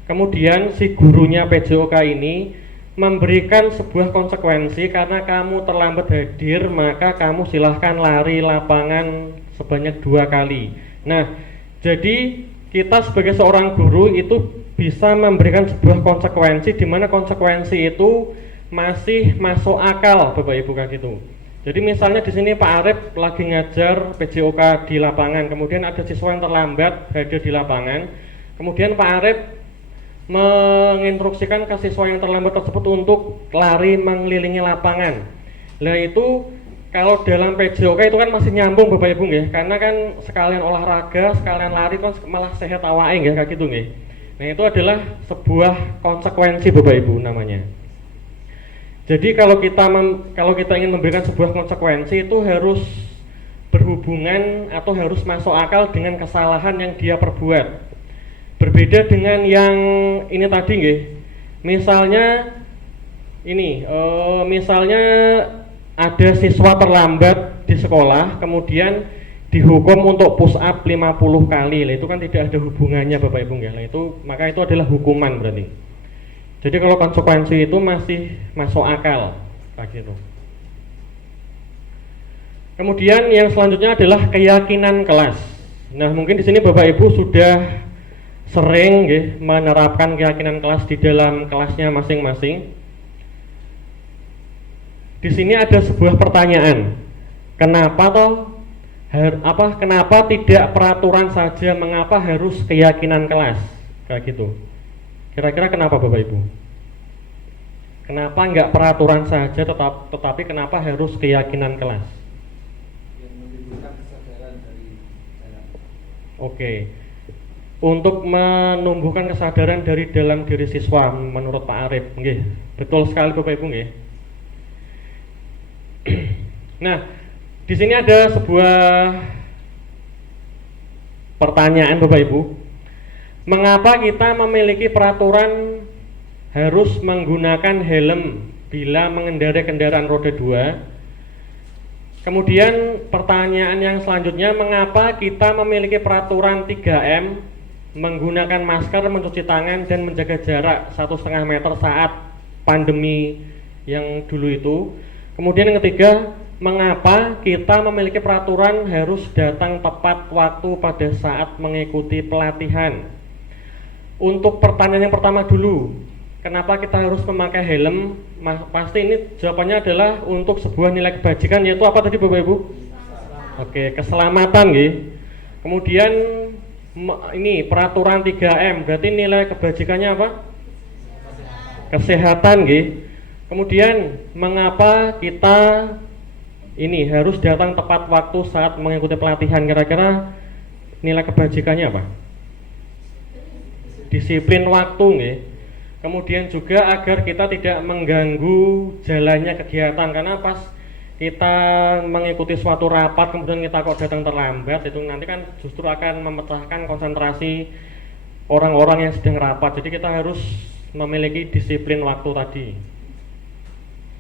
Kemudian si gurunya PJOK ini memberikan sebuah konsekuensi karena kamu terlambat hadir, maka kamu silahkan lari lapangan sebanyak 2 kali. Nah, jadi kita sebagai seorang guru itu bisa memberikan sebuah konsekuensi di mana konsekuensi itu masih masuk akal Bapak Ibu kayak gitu. Jadi misalnya di sini Pak Arif lagi ngajar PJOK di lapangan, kemudian ada siswa yang terlambat hadir di lapangan, kemudian Pak Arif menginstruksikan ke siswa yang terlambat tersebut untuk lari mengelilingi lapangan. Nah itu kalau dalam PJOK itu kan masih nyambung Bapak Ibu nggih, karena kan sekalian olahraga, sekalian lari kan malah sehat awake nggih kayak gitu nggih. Nah itu adalah sebuah konsekuensi Bapak Ibu namanya. Jadi kalau kita ingin memberikan sebuah konsekuensi itu harus berhubungan atau harus masuk akal dengan kesalahan yang dia perbuat. Berbeda dengan yang ini tadi nggih. Misalnya ini misalnya ada siswa terlambat di sekolah kemudian dihukum untuk push up 50 kali. Lah itu kan tidak ada hubungannya Bapak Ibu nggih. Lah itu maka itu adalah hukuman berarti. Jadi kalau konsekuensi itu masih masuk akal kayak gitu. Kemudian yang selanjutnya adalah keyakinan kelas. Nah, mungkin di sini Bapak Ibu sudah sering menerapkan keyakinan kelas di dalam kelasnya masing-masing. Di sini ada sebuah pertanyaan. Kenapa tidak peraturan saja, mengapa harus keyakinan kelas? Kayak gitu. Kira-kira kenapa Bapak Ibu? Kenapa enggak peraturan saja tetapi kenapa harus keyakinan kelas? Yang menimbulkan kesadaran dari Oke. Untuk menumbuhkan kesadaran dari dalam diri siswa menurut Pak Arif. Nggih, betul sekali Bapak Ibu nggih. Nah, di sini ada sebuah pertanyaan Bapak Ibu. Mengapa kita memiliki peraturan harus menggunakan helm bila mengendarai kendaraan roda 2? Kemudian pertanyaan yang selanjutnya, mengapa kita memiliki peraturan 3M, menggunakan masker, mencuci tangan, dan menjaga jarak 1,5 meter saat pandemi yang dulu itu? Kemudian yang ketiga, mengapa kita memiliki peraturan harus datang tepat waktu pada saat mengikuti pelatihan? Untuk pertanyaan yang pertama dulu, kenapa kita harus memakai helm? Pasti ini jawabannya adalah untuk sebuah nilai kebajikan, yaitu apa tadi Bapak Ibu? Oke, keselamatan nggih. Kemudian ini peraturan 3M, berarti nilai kebajikannya apa? Kesehatan nggih. Kemudian mengapa kita ini harus datang tepat waktu saat mengikuti pelatihan? Kira-kira nilai kebajikannya apa? Disiplin waktu nggih. Kemudian juga agar kita tidak mengganggu jalannya kegiatan, karena pas kita mengikuti suatu rapat kemudian kita kok datang terlambat, itu nanti kan justru akan memecahkan konsentrasi orang-orang yang sedang rapat. Jadi kita harus memiliki disiplin waktu tadi.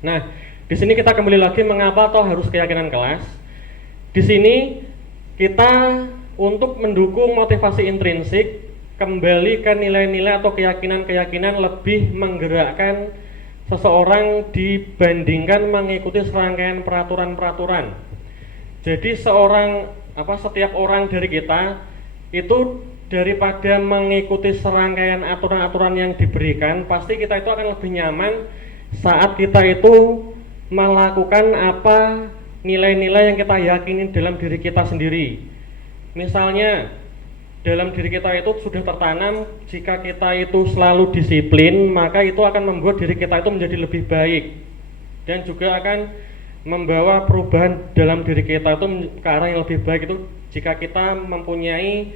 Nah, di sini kita kembali lagi mengapa toh harus keyakinan kelas. Di sini kita untuk mendukung motivasi intrinsik, kembali ke nilai-nilai atau keyakinan-keyakinan lebih menggerakkan seseorang dibandingkan mengikuti serangkaian peraturan-peraturan. Jadi setiap orang dari kita itu daripada mengikuti serangkaian aturan-aturan yang diberikan, pasti kita itu akan lebih nyaman saat kita itu melakukan apa nilai-nilai yang kita yakini dalam diri kita sendiri. misalnya dalam diri kita itu sudah tertanam, jika kita itu selalu disiplin, maka itu akan membuat diri kita itu menjadi lebih baik dan juga akan membawa perubahan dalam diri kita itu ke arah yang lebih baik. Itu jika kita mempunyai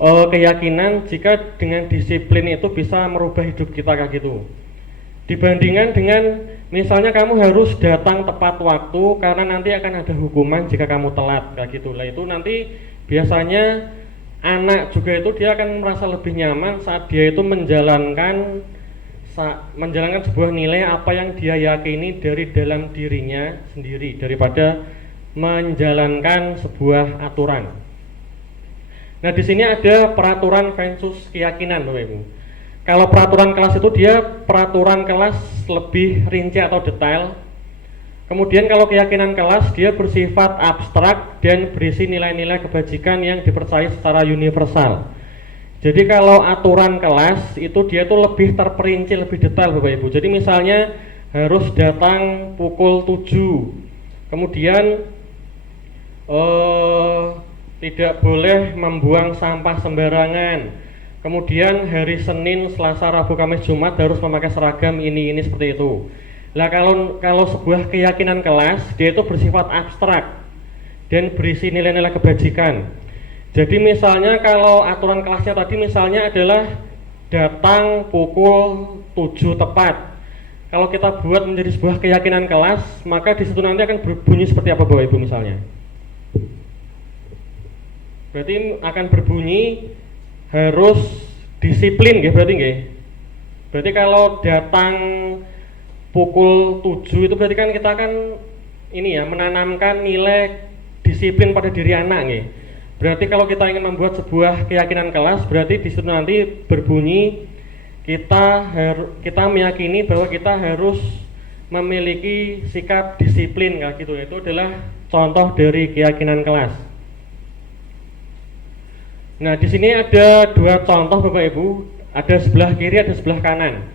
keyakinan jika dengan disiplin itu bisa merubah hidup kita kayak gitu. Dibandingkan dengan misalnya kamu harus datang tepat waktu karena nanti akan ada hukuman jika kamu telat kayak gitu. Lah itu nanti biasanya anak juga itu dia akan merasa lebih nyaman saat dia itu menjalankan sebuah nilai apa yang dia yakini dari dalam dirinya sendiri daripada menjalankan sebuah aturan. Nah, di sini ada peraturan versus keyakinan, Bapak Ibu. Kalau peraturan kelas itu dia peraturan kelas lebih rinci atau detail. Kemudian kalau keyakinan kelas dia bersifat abstrak dan berisi nilai-nilai kebajikan yang dipercayai secara universal. Jadi kalau aturan kelas itu dia tuh lebih terperinci, lebih detail Bapak Ibu. Jadi misalnya harus datang pukul 7. Kemudian tidak boleh membuang sampah sembarangan. Kemudian hari Senin, Selasa, Rabu, Kamis, Jumat harus memakai seragam ini seperti itu. Nah, kalau sebuah keyakinan kelas dia itu bersifat abstrak dan berisi nilai-nilai kebajikan. Jadi misalnya kalau aturan kelasnya tadi misalnya adalah datang pukul 7 tepat. Kalau kita buat menjadi sebuah keyakinan kelas, maka di situ nanti akan berbunyi seperti apa Bapak Ibu misalnya? Berarti akan berbunyi harus disiplin nggih berarti nggih. Berarti kalau datang pukul 7 itu berarti kan kita akan ini ya menanamkan nilai disiplin pada diri anak nggih. Berarti kalau kita ingin membuat sebuah keyakinan kelas berarti di situ nanti berbunyi kita meyakini bahwa kita harus memiliki sikap disiplin kayak gitu. Itu adalah contoh dari keyakinan kelas. Nah, di sini ada dua contoh Bapak Ibu, ada sebelah kiri, ada sebelah kanan.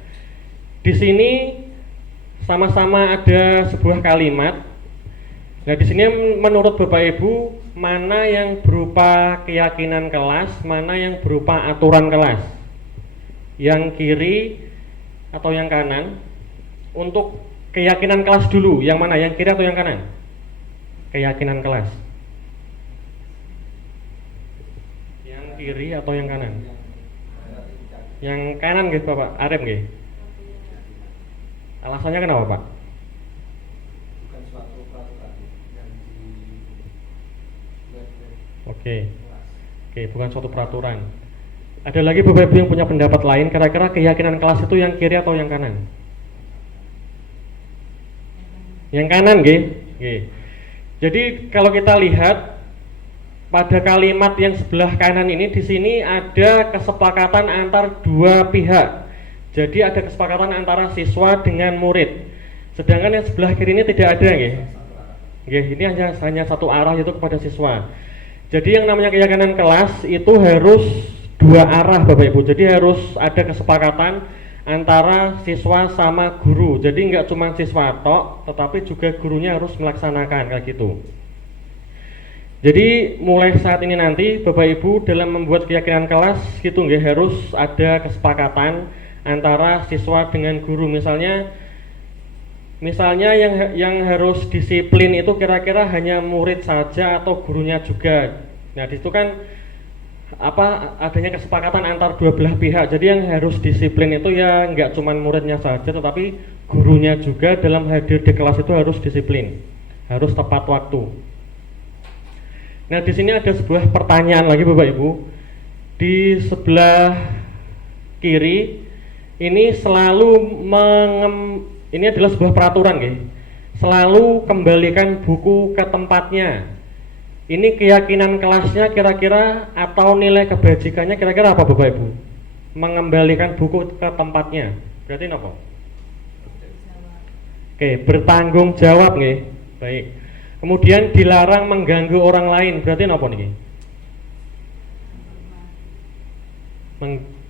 Di sini sama-sama ada sebuah kalimat. Nah, di sini menurut Bapak Ibu, mana yang berupa keyakinan kelas, mana yang berupa aturan kelas? Yang kiri atau yang kanan? Untuk keyakinan kelas dulu, yang mana? Yang kiri atau yang kanan? Keyakinan kelas. Kiri atau yang kanan? Yang kanan guys Bapak, Arif guys. Alasannya kenapa Pak? Bukan suatu peraturan yang Oke, bukan suatu peraturan. Ada lagi Bapak Ibu yang punya pendapat lain, kira-kira keyakinan kelas itu yang kiri atau yang kanan? Yang kanan guys. Jadi kalau kita lihat pada kalimat yang sebelah kanan ini, di sini ada kesepakatan antar dua pihak. Jadi ada kesepakatan antara siswa dengan murid. Sedangkan yang sebelah kiri ini tidak ada, nggih. Ini hanya satu arah, yaitu kepada siswa. Jadi yang namanya keyakinan kelas itu harus dua arah, Bapak Ibu. Jadi harus ada kesepakatan antara siswa sama guru. Jadi nggak cuma siswa tok, tetapi juga gurunya harus melaksanakan kayak gitu. Jadi mulai saat ini nanti Bapak Ibu dalam membuat keyakinan kelas gitu nggih harus ada kesepakatan antara siswa dengan guru. Misalnya yang harus disiplin itu kira-kira hanya murid saja atau gurunya juga. Nah, di situ kan adanya kesepakatan antar dua belah pihak. Jadi yang harus disiplin itu ya nggak cuma muridnya saja tetapi gurunya juga dalam hadir di kelas itu harus disiplin. Harus tepat waktu. Nah, di sini ada sebuah pertanyaan lagi Bapak Ibu. Di sebelah kiri ini ini adalah sebuah peraturan nggih. Selalu kembalikan buku ke tempatnya. Ini keyakinan kelasnya kira-kira atau nilai kebajikannya kira-kira apa Bapak Ibu? Mengembalikan buku ke tempatnya. Berarti apa? Oke, bertanggung jawab nggih. Baik. Kemudian dilarang mengganggu orang lain, berarti apa nih?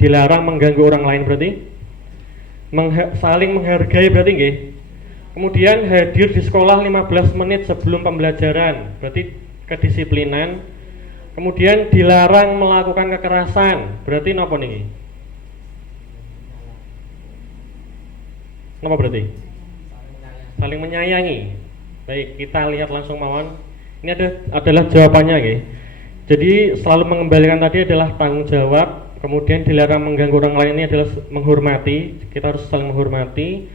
Dilarang mengganggu orang lain berarti saling menghargai berarti nggih. Kemudian hadir di sekolah 15 menit sebelum pembelajaran, berarti kedisiplinan. Kemudian dilarang melakukan kekerasan. Berarti napa niki? Napa berarti? Saling menyayangi. Baik, kita lihat langsung mawon. Ini adalah jawabannya nggih. Jadi selalu mengembalikan tadi adalah tanggung jawab. Kemudian dilarang mengganggu orang lain ini adalah menghormati. Kita harus saling menghormati.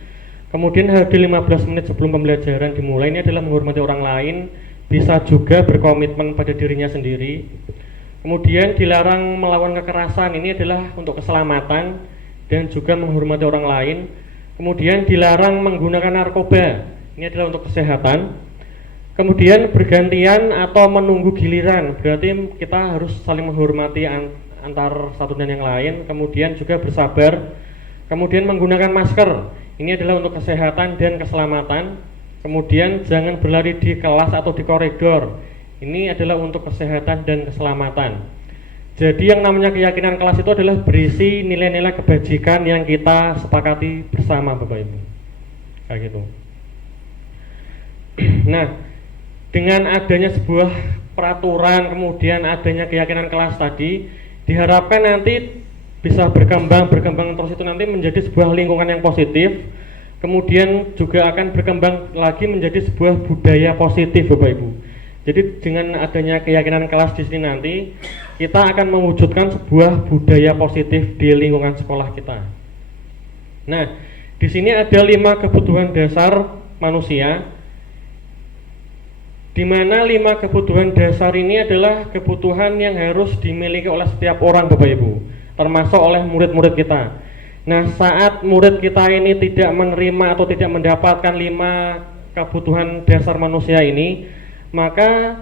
Kemudian hadir 15 menit sebelum pembelajaran dimulai ini adalah menghormati orang lain. Bisa juga berkomitmen pada dirinya sendiri. Kemudian dilarang melakukan kekerasan ini adalah untuk keselamatan dan juga menghormati orang lain. Kemudian dilarang menggunakan narkoba, ini adalah untuk kesehatan. Kemudian bergantian atau menunggu giliran, berarti kita harus saling menghormati antar satu dan yang lain. Kemudian juga bersabar. Kemudian menggunakan masker, ini adalah untuk kesehatan dan keselamatan. Kemudian jangan berlari di kelas atau di koridor, ini adalah untuk kesehatan dan keselamatan. Jadi yang namanya keyakinan kelas itu adalah berisi nilai-nilai kebajikan yang kita sepakati bersama Bapak Ibu. Kayak gitu. Nah, dengan adanya sebuah peraturan, kemudian adanya keyakinan kelas tadi, diharapkan nanti bisa berkembang terus itu nanti menjadi sebuah lingkungan yang positif. Kemudian juga akan berkembang lagi menjadi sebuah budaya positif Bapak Ibu. Jadi dengan adanya keyakinan kelas di sini nanti kita akan mewujudkan sebuah budaya positif di lingkungan sekolah kita. Nah, di sini ada 5 kebutuhan dasar manusia, di mana 5 kebutuhan dasar ini adalah kebutuhan yang harus dimiliki oleh setiap orang Bapak Ibu, termasuk oleh murid-murid kita. Nah, saat murid kita ini tidak menerima atau tidak mendapatkan 5 kebutuhan dasar manusia ini, maka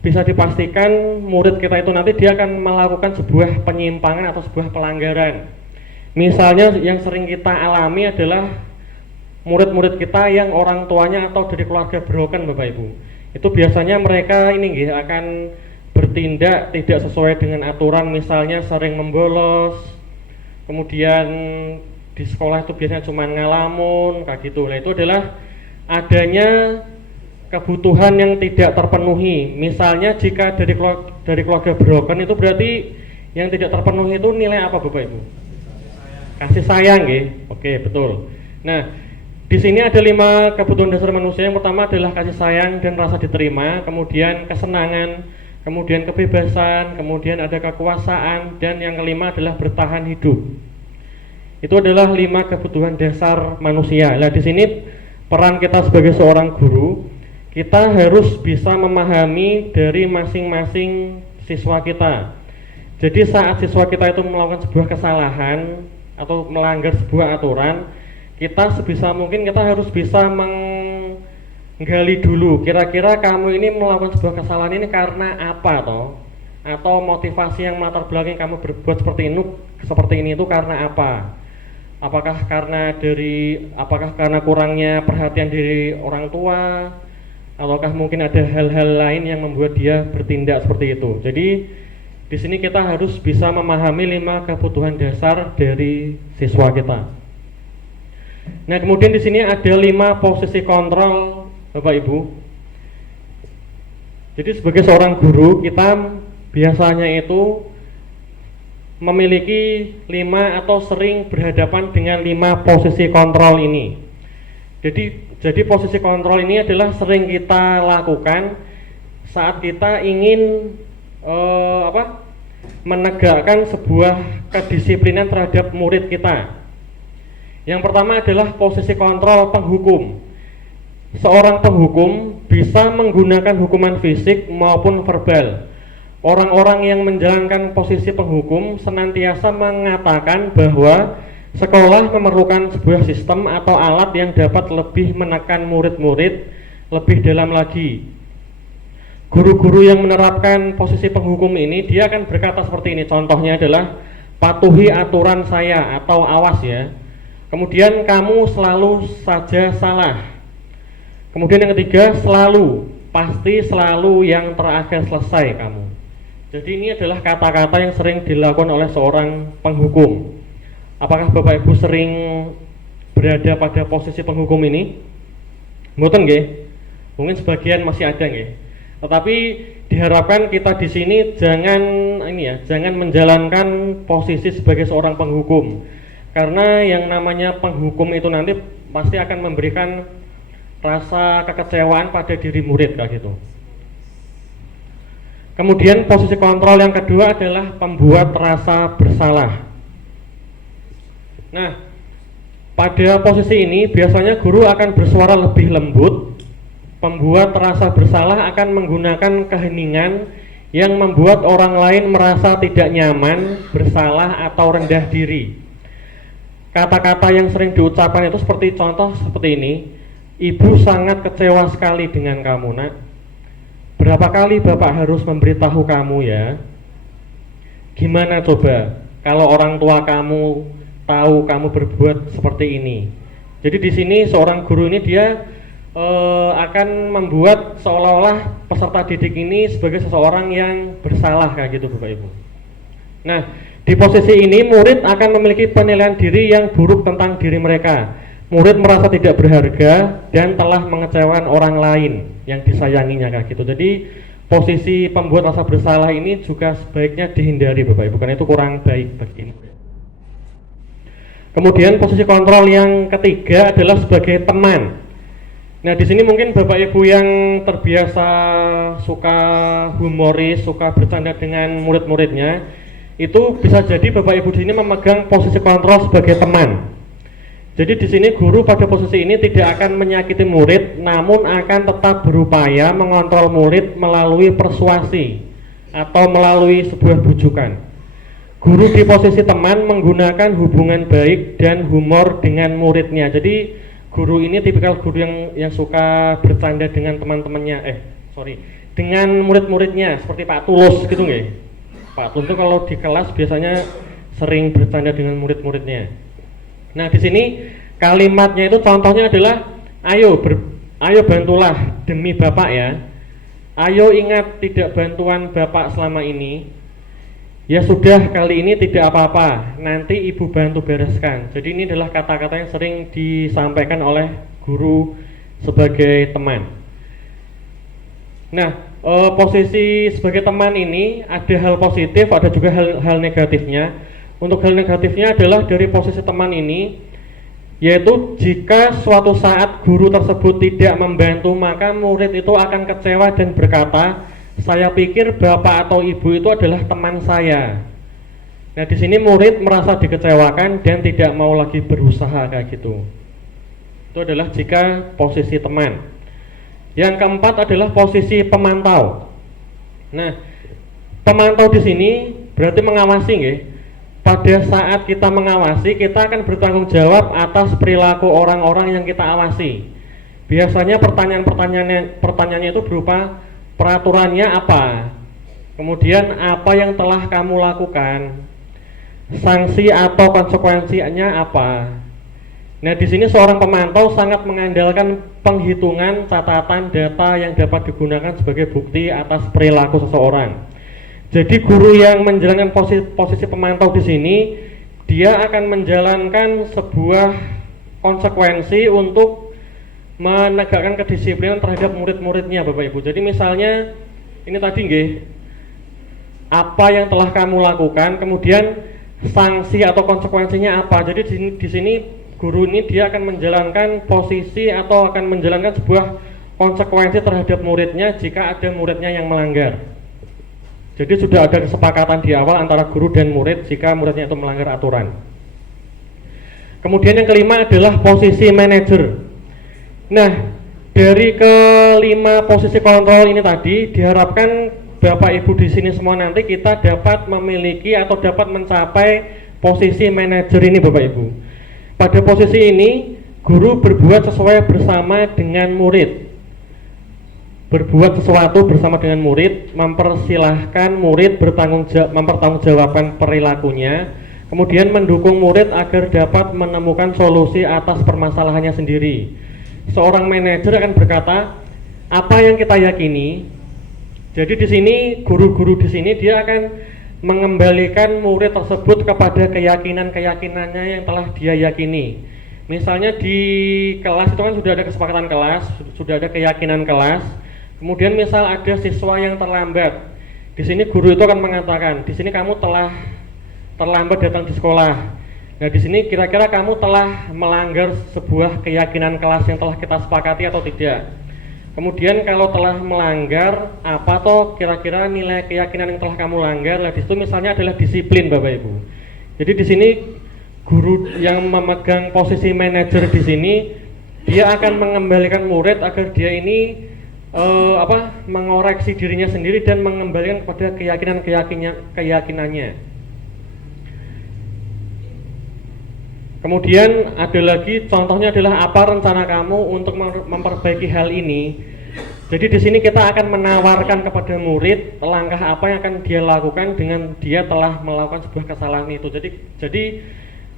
bisa dipastikan murid kita itu nanti dia akan melakukan sebuah penyimpangan atau sebuah pelanggaran. Misalnya yang sering kita alami adalah murid-murid kita yang orang tuanya atau dari keluarga broken Bapak Ibu. Itu biasanya mereka ini akan bertindak tidak sesuai dengan aturan, misalnya sering membolos. Kemudian di sekolah itu biasanya cuma ngalamun kayak gitu. Nah, itu adalah adanya kebutuhan yang tidak terpenuhi. Misalnya jika dari keluarga broken itu berarti yang tidak terpenuhi itu nilai apa Bapak Ibu? Kasih sayang nggih. Oke, betul. Nah, di sini ada 5 kebutuhan dasar manusia. Yang pertama adalah kasih sayang dan rasa diterima, kemudian kesenangan, kemudian kebebasan, kemudian ada kekuasaan, dan yang kelima adalah bertahan hidup. Itu adalah 5 kebutuhan dasar manusia. Nah, di sini peran kita sebagai seorang guru, kita harus bisa memahami dari masing-masing siswa kita. Jadi saat siswa kita itu melakukan sebuah kesalahan atau melanggar sebuah aturan, kita sebisa mungkin kita harus bisa gali dulu, kira-kira kamu ini melakukan sebuah kesalahan ini karena apa toh? Atau motivasi yang melatar belakang kamu berbuat seperti ini itu karena apa? Apakah karena kurangnya perhatian dari orang tua, ataukah mungkin ada hal-hal lain yang membuat dia bertindak seperti itu? Jadi di sini kita harus bisa memahami 5 kebutuhan dasar dari siswa kita. Nah, kemudian di sini ada 5 posisi kontrol Bapak Ibu. Jadi sebagai seorang guru kita biasanya itu memiliki 5 atau sering berhadapan dengan 5 posisi kontrol ini. Jadi posisi kontrol ini adalah sering kita lakukan saat kita ingin menegakkan sebuah kedisiplinan terhadap murid kita. Yang pertama adalah posisi kontrol penghukum. Seorang penghukum bisa menggunakan hukuman fisik maupun verbal. Orang-orang yang menjalankan posisi penghukum senantiasa mengatakan bahwa sekolah memerlukan sebuah sistem atau alat yang dapat lebih menekan murid-murid lebih dalam lagi. Guru-guru yang menerapkan posisi penghukum ini, dia akan berkata seperti ini. Contohnya adalah, patuhi aturan saya atau awas ya. Kemudian kamu selalu saja salah. Kemudian yang ketiga, pasti selalu yang terakhir selesai kamu. Jadi ini adalah kata-kata yang sering dilakukan oleh seorang penghukum. Apakah Bapak Ibu sering berada pada posisi penghukum ini? Mboten nggih? Mungkin sebagian masih ada nggih. Tetapi diharapkan kita di sini jangan menjalankan posisi sebagai seorang penghukum. Karena yang namanya penghukum itu nanti pasti akan memberikan rasa kekecewaan pada diri murid kayak gitu. Kemudian posisi kontrol yang kedua adalah pembuat rasa bersalah. Nah, pada posisi ini biasanya guru akan bersuara lebih lembut. Pembuat rasa bersalah akan menggunakan keheningan yang membuat orang lain merasa tidak nyaman, bersalah atau rendah diri. Kata-kata yang sering diucapkan itu seperti contoh seperti ini. Ibu sangat kecewa sekali dengan kamu, nak. Berapa kali bapak harus memberitahu kamu ya? Gimana coba kalau orang tua kamu tahu kamu berbuat seperti ini? Jadi di sini seorang guru ini dia akan membuat seolah-olah peserta didik ini sebagai seseorang yang bersalah kayak gitu Bapak Ibu. Nah, di posisi ini murid akan memiliki penilaian diri yang buruk tentang diri mereka. Murid merasa tidak berharga dan telah mengecewakan orang lain yang disayanginya kayak gitu. Jadi posisi pembuat rasa bersalah ini juga sebaiknya dihindari Bapak Ibu, karena itu kurang baik bagi murid. Kemudian posisi kontrol yang ketiga adalah sebagai teman. Nah, di sini mungkin Bapak Ibu yang terbiasa suka humoris, suka bercanda dengan murid-muridnya, itu bisa jadi Bapak Ibu di sini memegang posisi kontrol sebagai teman. Jadi di sini guru pada posisi ini tidak akan menyakiti murid, namun akan tetap berupaya mengontrol murid melalui persuasi atau melalui sebuah bujukan. Guru di posisi teman menggunakan hubungan baik dan humor dengan muridnya. Jadi guru ini tipikal guru yang suka bercanda dengan teman-temannya, dengan murid-muridnya, seperti Pak Tulus gitu nggih. Pak Tulus itu kalau di kelas biasanya sering bercanda dengan murid-muridnya. Nah, di sini kalimatnya itu contohnya adalah ayo bantulah demi Bapak ya. Ayo ingat tidak bantuan Bapak selama ini. Ya sudah, kali ini tidak apa-apa, nanti Ibu bantu bereskan. Jadi ini adalah kata-kata yang sering disampaikan oleh guru sebagai teman. Nah, posisi sebagai teman ini ada hal positif, ada juga hal negatifnya. Untuk hal negatifnya adalah dari posisi teman ini, yaitu jika suatu saat guru tersebut tidak membantu, maka murid itu akan kecewa dan berkata, saya pikir bapak atau ibu itu adalah teman saya. Nah, di sini murid merasa dikecewakan dan tidak mau lagi berusaha kayak gitu. Itu adalah jika posisi teman. Yang keempat adalah posisi pemantau. Nah, pemantau di sini berarti mengawasi nggih. Pada saat kita mengawasi, kita akan bertanggung jawab atas perilaku orang-orang yang kita awasi. Biasanya pertanyaannya itu berupa peraturannya apa, kemudian apa yang telah kamu lakukan, sanksi atau konsekuensinya apa. Nah, di sini seorang pemantau sangat mengandalkan penghitungan catatan data yang dapat digunakan sebagai bukti atas perilaku seseorang. Jadi guru yang menjalankan posisi pemantau di sini, dia akan menjalankan sebuah konsekuensi untuk menegakkan kedisiplinan terhadap murid-muridnya Bapak Ibu. Jadi misalnya ini tadi nggih, apa yang telah kamu lakukan, kemudian sanksi atau konsekuensinya apa. Jadi di sini guru ini dia akan menjalankan posisi atau akan menjalankan sebuah konsekuensi terhadap muridnya jika ada muridnya yang melanggar. Jadi sudah ada kesepakatan di awal antara guru dan murid jika muridnya itu melanggar aturan. Kemudian yang kelima adalah posisi manajer. Nah, dari kelima posisi kontrol ini tadi diharapkan Bapak Ibu di sini semua nanti kita dapat memiliki atau dapat mencapai posisi manajer ini Bapak Ibu. Pada posisi ini guru berbuat sesuai bersama dengan murid. Berbuat sesuatu bersama dengan murid, mempersilahkan murid mempertanggungjawabkan perilakunya, kemudian mendukung murid agar dapat menemukan solusi atas permasalahannya sendiri. Seorang manajer akan berkata, apa yang kita yakini. Jadi di sini guru-guru di sini dia akan mengembalikan murid tersebut kepada keyakinan-keyakinannya yang telah dia yakini. Misalnya di kelas itu kan sudah ada kesepakatan kelas, sudah ada keyakinan kelas. Kemudian misal ada siswa yang terlambat, di sini guru itu akan mengatakan, di sini kamu telah terlambat datang di sekolah. Nah, di sini kira-kira kamu telah melanggar sebuah keyakinan kelas yang telah kita sepakati atau tidak. Kemudian kalau telah melanggar, apa toh kira-kira nilai keyakinan yang telah kamu langgar? Nah, di situ misalnya adalah disiplin, Bapak Ibu. Jadi di sini guru yang memegang posisi manajer di sini, dia akan mengembalikan murid agar dia ini mengoreksi dirinya sendiri dan mengembalikan kepada keyakinannya. Kemudian ada lagi contohnya adalah apa rencana kamu untuk memperbaiki hal ini. Jadi di sini kita akan menawarkan kepada murid langkah apa yang akan dia lakukan dengan dia telah melakukan sebuah kesalahan itu. Jadi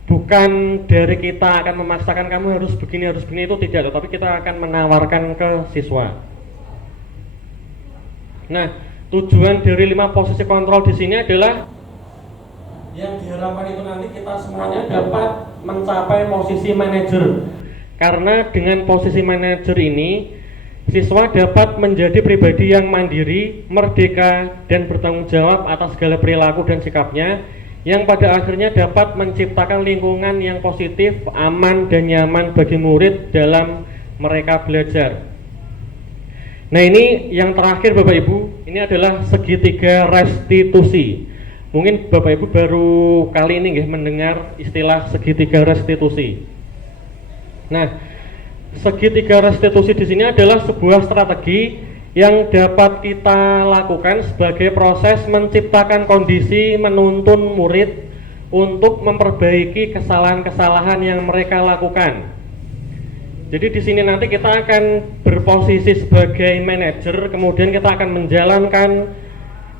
bukan dari kita akan memaksakan kamu harus begini itu tidak, tetapi kita akan menawarkan ke siswa. Nah, tujuan dari 5 posisi kontrol di sini adalah yang diharapkan itu nanti kita semuanya dapat mencapai posisi manajer. Karena dengan posisi manajer ini, siswa dapat menjadi pribadi yang mandiri, merdeka, dan bertanggung jawab atas segala perilaku dan sikapnya, yang pada akhirnya dapat menciptakan lingkungan yang positif, aman, dan nyaman bagi murid dalam mereka belajar. Nah, ini yang terakhir Bapak Ibu, ini adalah segitiga restitusi. Mungkin Bapak Ibu baru kali ini mendengar istilah segitiga restitusi. Nah, segitiga restitusi di sini adalah sebuah strategi yang dapat kita lakukan sebagai proses menciptakan kondisi menuntun murid untuk memperbaiki kesalahan-kesalahan yang mereka lakukan. Jadi di sini nanti kita akan berposisi sebagai manajer, kemudian kita akan menjalankan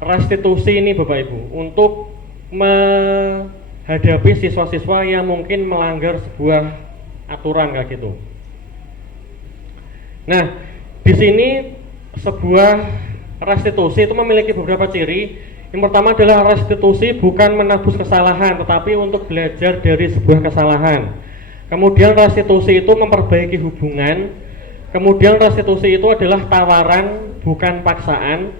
restitusi ini Bapak Ibu untuk menghadapi siswa-siswa yang mungkin melanggar sebuah aturan kayak gitu. Nah, di sini sebuah restitusi itu memiliki beberapa ciri. Yang pertama adalah restitusi bukan menebus kesalahan, tetapi untuk belajar dari sebuah kesalahan. Kemudian restitusi itu memperbaiki hubungan. Kemudian restitusi itu adalah tawaran, bukan paksaan.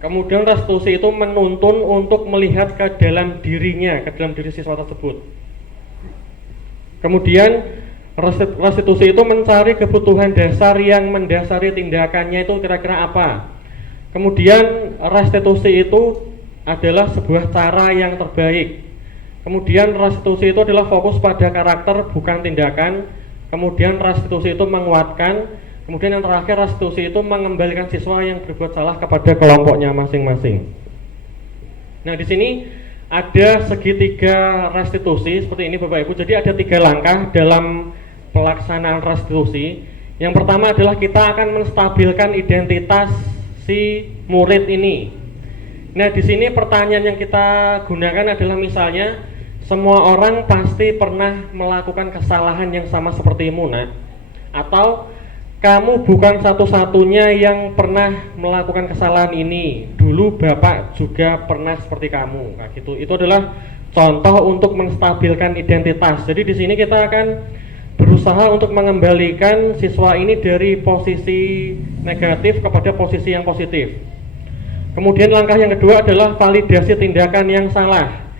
Kemudian restitusi itu menuntun untuk melihat ke dalam dirinya, ke dalam diri siswa tersebut. Kemudian restitusi itu mencari kebutuhan dasar yang mendasari tindakannya itu kira-kira apa. Kemudian restitusi itu adalah sebuah cara yang terbaik. Kemudian restitusi itu adalah fokus pada karakter bukan tindakan. Kemudian restitusi itu menguatkan. Kemudian yang terakhir restitusi itu mengembalikan siswa yang berbuat salah kepada kelompoknya masing-masing. Nah, di sini ada segitiga restitusi seperti ini Bapak Ibu. Jadi ada 3 langkah dalam pelaksanaan restitusi. Yang pertama adalah kita akan menstabilkan identitas si murid ini. Nah, di sini pertanyaan yang kita gunakan adalah misalnya semua orang pasti pernah melakukan kesalahan yang sama sepertimu, nak. Atau kamu bukan satu-satunya yang pernah melakukan kesalahan ini. Dulu Bapak juga pernah seperti kamu, kayak gitu. Itu adalah contoh untuk menstabilkan identitas. Jadi di sini kita akan berusaha untuk mengembalikan siswa ini dari posisi negatif kepada posisi yang positif. Kemudian langkah yang kedua adalah validasi tindakan yang salah.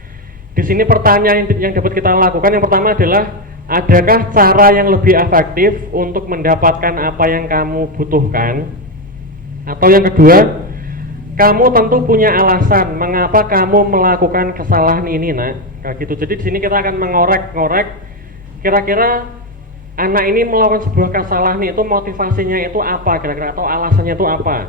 Di sini pertanyaan yang dapat kita lakukan yang pertama adalah adakah cara yang lebih efektif untuk mendapatkan apa yang kamu butuhkan? Atau yang kedua, kamu tentu punya alasan mengapa kamu melakukan kesalahan ini, nak. Kayak gitu. Jadi di sini kita akan mengorek kira-kira anak ini melakukan sebuah kesalahan itu motivasinya itu apa kira-kira atau alasannya itu apa.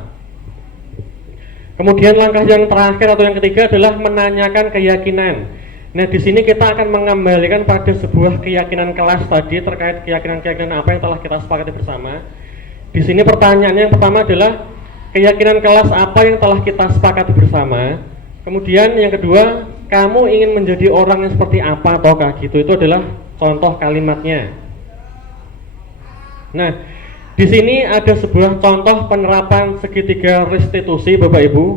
Kemudian langkah yang terakhir atau yang ketiga adalah menanyakan keyakinan. Nah, di sini kita akan mengembalikan pada sebuah keyakinan kelas tadi terkait keyakinan-keyakinan apa yang telah kita sepakati bersama. Di sini pertanyaannya yang pertama adalah keyakinan kelas apa yang telah kita sepakati bersama. Kemudian yang kedua, kamu ingin menjadi orang yang seperti apa atau kayak gitu. Itu adalah contoh kalimatnya. Nah, di sini ada sebuah contoh penerapan segitiga restitusi Bapak Ibu.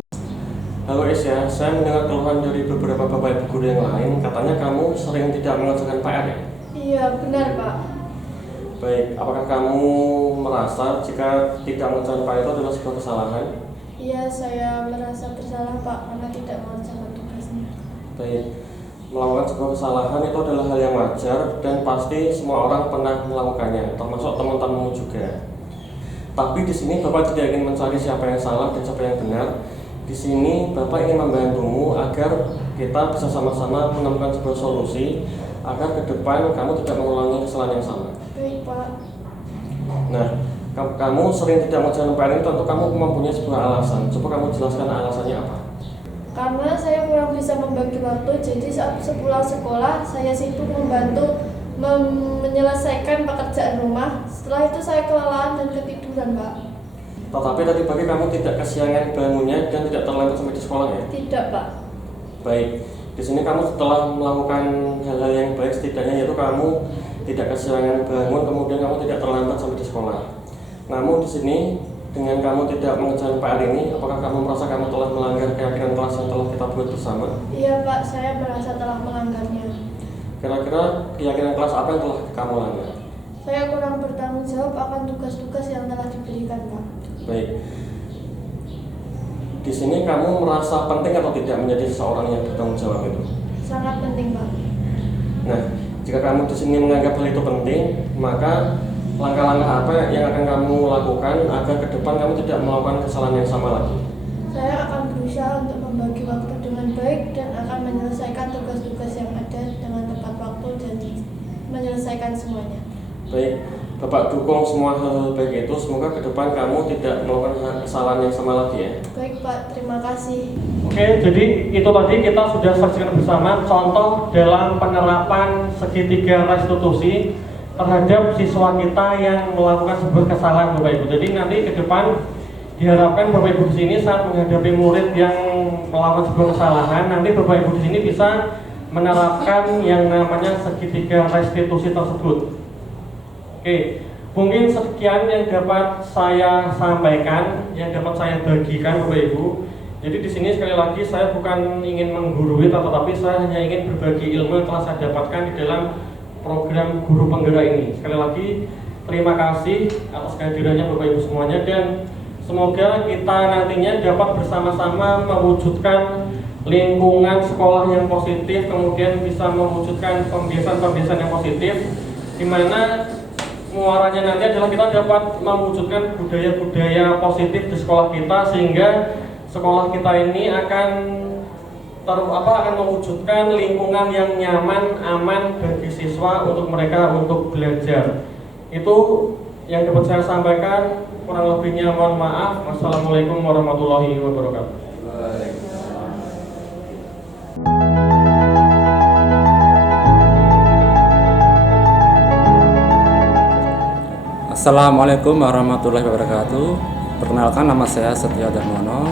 Halo Isya, saya mendengar keluhan dari beberapa Bapak Ibu guru yang lain. Katanya kamu sering tidak mengerjakan PR ya? Iya, benar Pak. Baik, apakah kamu merasa jika tidak mengerjakan Pak itu adalah sebuah kesalahan? Iya, saya merasa bersalah Pak karena tidak mengerjakan tugasnya. Baik, melakukan sebuah kesalahan itu adalah hal yang wajar dan pasti semua orang pernah melakukannya, termasuk teman-temanmu juga. Tapi di sini Bapak tidak ingin mencari siapa yang salah dan siapa yang benar. Di sini Bapak ingin membantumu agar kita bisa sama-sama menemukan sebuah solusi agar ke depan kamu tidak mengulangi kesalahan yang sama. Baik Pak. Nah, kamu sering tidak mengerjakan PR ini tentu kamu mempunyai sebuah alasan. Coba kamu jelaskan alasannya apa? Karena saya kurang bisa membagi waktu, jadi saat sepulang sekolah saya sibuk membantu menyelesaikan pekerjaan rumah. Setelah itu saya kelelahan dan ketiduran Pak. Tetapi tadi pagi kamu tidak kesiangan bangunnya dan tidak terlambat sampai di sekolah ya? Tidak Pak. Baik, di sini kamu setelah melakukan hal-hal yang baik setidaknya yaitu kamu tidak kesiangan bangun, kemudian kamu tidak terlambat sampai di sekolah. Namun di sini dengan kamu tidak mengerjakan PR ini, apakah kamu merasa kamu telah melanggar keyakinan kelas yang telah kita buat bersama? Iya Pak, saya merasa telah melanggarnya. Kira-kira keyakinan kelas apa yang telah kamu langgar? Saya kurang bertanggung jawab akan tugas-tugas yang telah diberikan Pak. Baik. Di sini kamu merasa penting atau tidak menjadi seseorang yang bertanggung jawab itu? Sangat penting Pak. Nah, jika kamu di sini menganggap hal itu penting, maka langkah-langkah apa yang akan kamu lakukan agar ke depan kamu tidak melakukan kesalahan yang sama lagi? Saya akan berusaha untuk membagi waktu dengan baik dan akan menyelesaikan tugas-tugas yang ada dengan tepat waktu dan menyelesaikan semuanya. Baik, Bapak dukung semua hal baik itu. Semoga ke depan kamu tidak melakukan kesalahan yang sama lagi ya. Baik Pak, terima kasih. Oke, jadi itu tadi kita sudah saksikan bersama contoh dalam penerapan segitiga restitusi terhadap siswa kita yang melakukan sebuah kesalahan Bapak Ibu. Jadi nanti ke depan diharapkan Bapak Ibu di sini saat menghadapi murid yang melakukan sebuah kesalahan, nanti Bapak Ibu di sini bisa menerapkan yang namanya segitiga restitusi tersebut. Oke, mungkin sekian yang dapat saya sampaikan, yang dapat saya bagikan Bapak Ibu. Jadi di sini sekali lagi saya bukan ingin menggurui, tetapi saya hanya ingin berbagi ilmu yang telah saya dapatkan di dalam program guru penggerak ini. Sekali lagi terima kasih atas kehadirannya Bapak Ibu semuanya, dan semoga kita nantinya dapat bersama-sama mewujudkan lingkungan sekolah yang positif, kemudian bisa mewujudkan pembiasan-pembiasan yang positif, di mana muaranya nanti adalah kita dapat mewujudkan budaya-budaya positif di sekolah kita, sehingga sekolah kita ini akan mewujudkan lingkungan yang nyaman, aman bagi siswa untuk mereka untuk belajar. Itu yang dapat saya sampaikan. Kurang lebihnya mohon maaf. Wassalamualaikum warahmatullahi wabarakatuh. Assalamualaikum warahmatullahi wabarakatuh. Perkenalkan, nama saya Setio Darmono.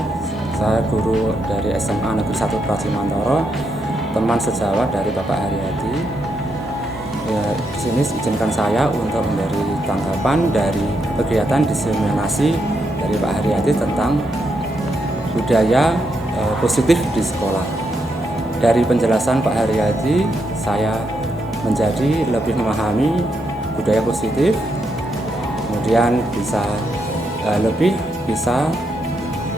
Saya guru dari SMA Negeri 1 Pracimantoro, teman sejawat dari Bapak Haryadi. Ya, di sini izinkan saya untuk memberi tanggapan dari kegiatan diseminasi dari Pak Haryadi tentang budaya positif di sekolah. Dari penjelasan Pak Haryadi, saya menjadi lebih memahami budaya positif, kemudian lebih bisa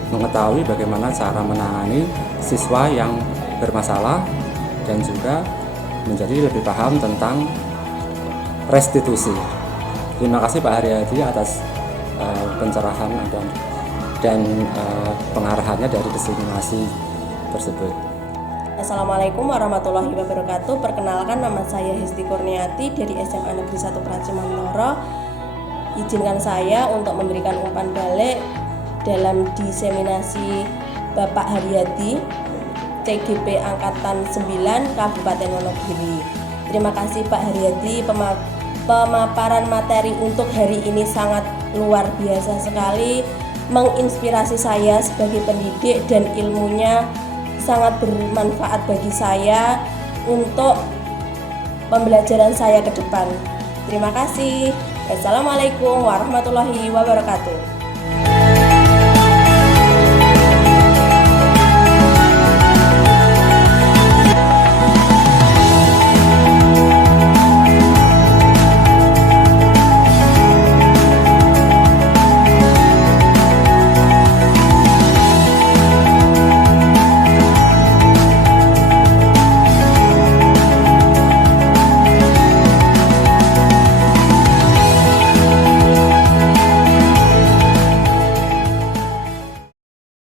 mengetahui bagaimana cara menangani siswa yang bermasalah, dan juga menjadi lebih paham tentang restitusi. Terima kasih Pak Haryadi atas pencerahan dan pengarahannya dari diseminasi tersebut. Assalamualaikum warahmatullahi wabarakatuh. Perkenalkan, nama saya Hesti Kurniati dari SMA Negeri 1 Pracimantoro. Izinkan saya untuk memberikan umpan balik dalam diseminasi Bapak Haryadi CGP Angkatan 9 Kabupaten Wonogiri. Terima kasih Pak Haryadi, pemaparan materi untuk hari ini sangat luar biasa sekali, menginspirasi saya sebagai pendidik dan ilmunya sangat bermanfaat bagi saya untuk pembelajaran saya ke depan. Terima kasih. Assalamualaikum warahmatullahi wabarakatuh.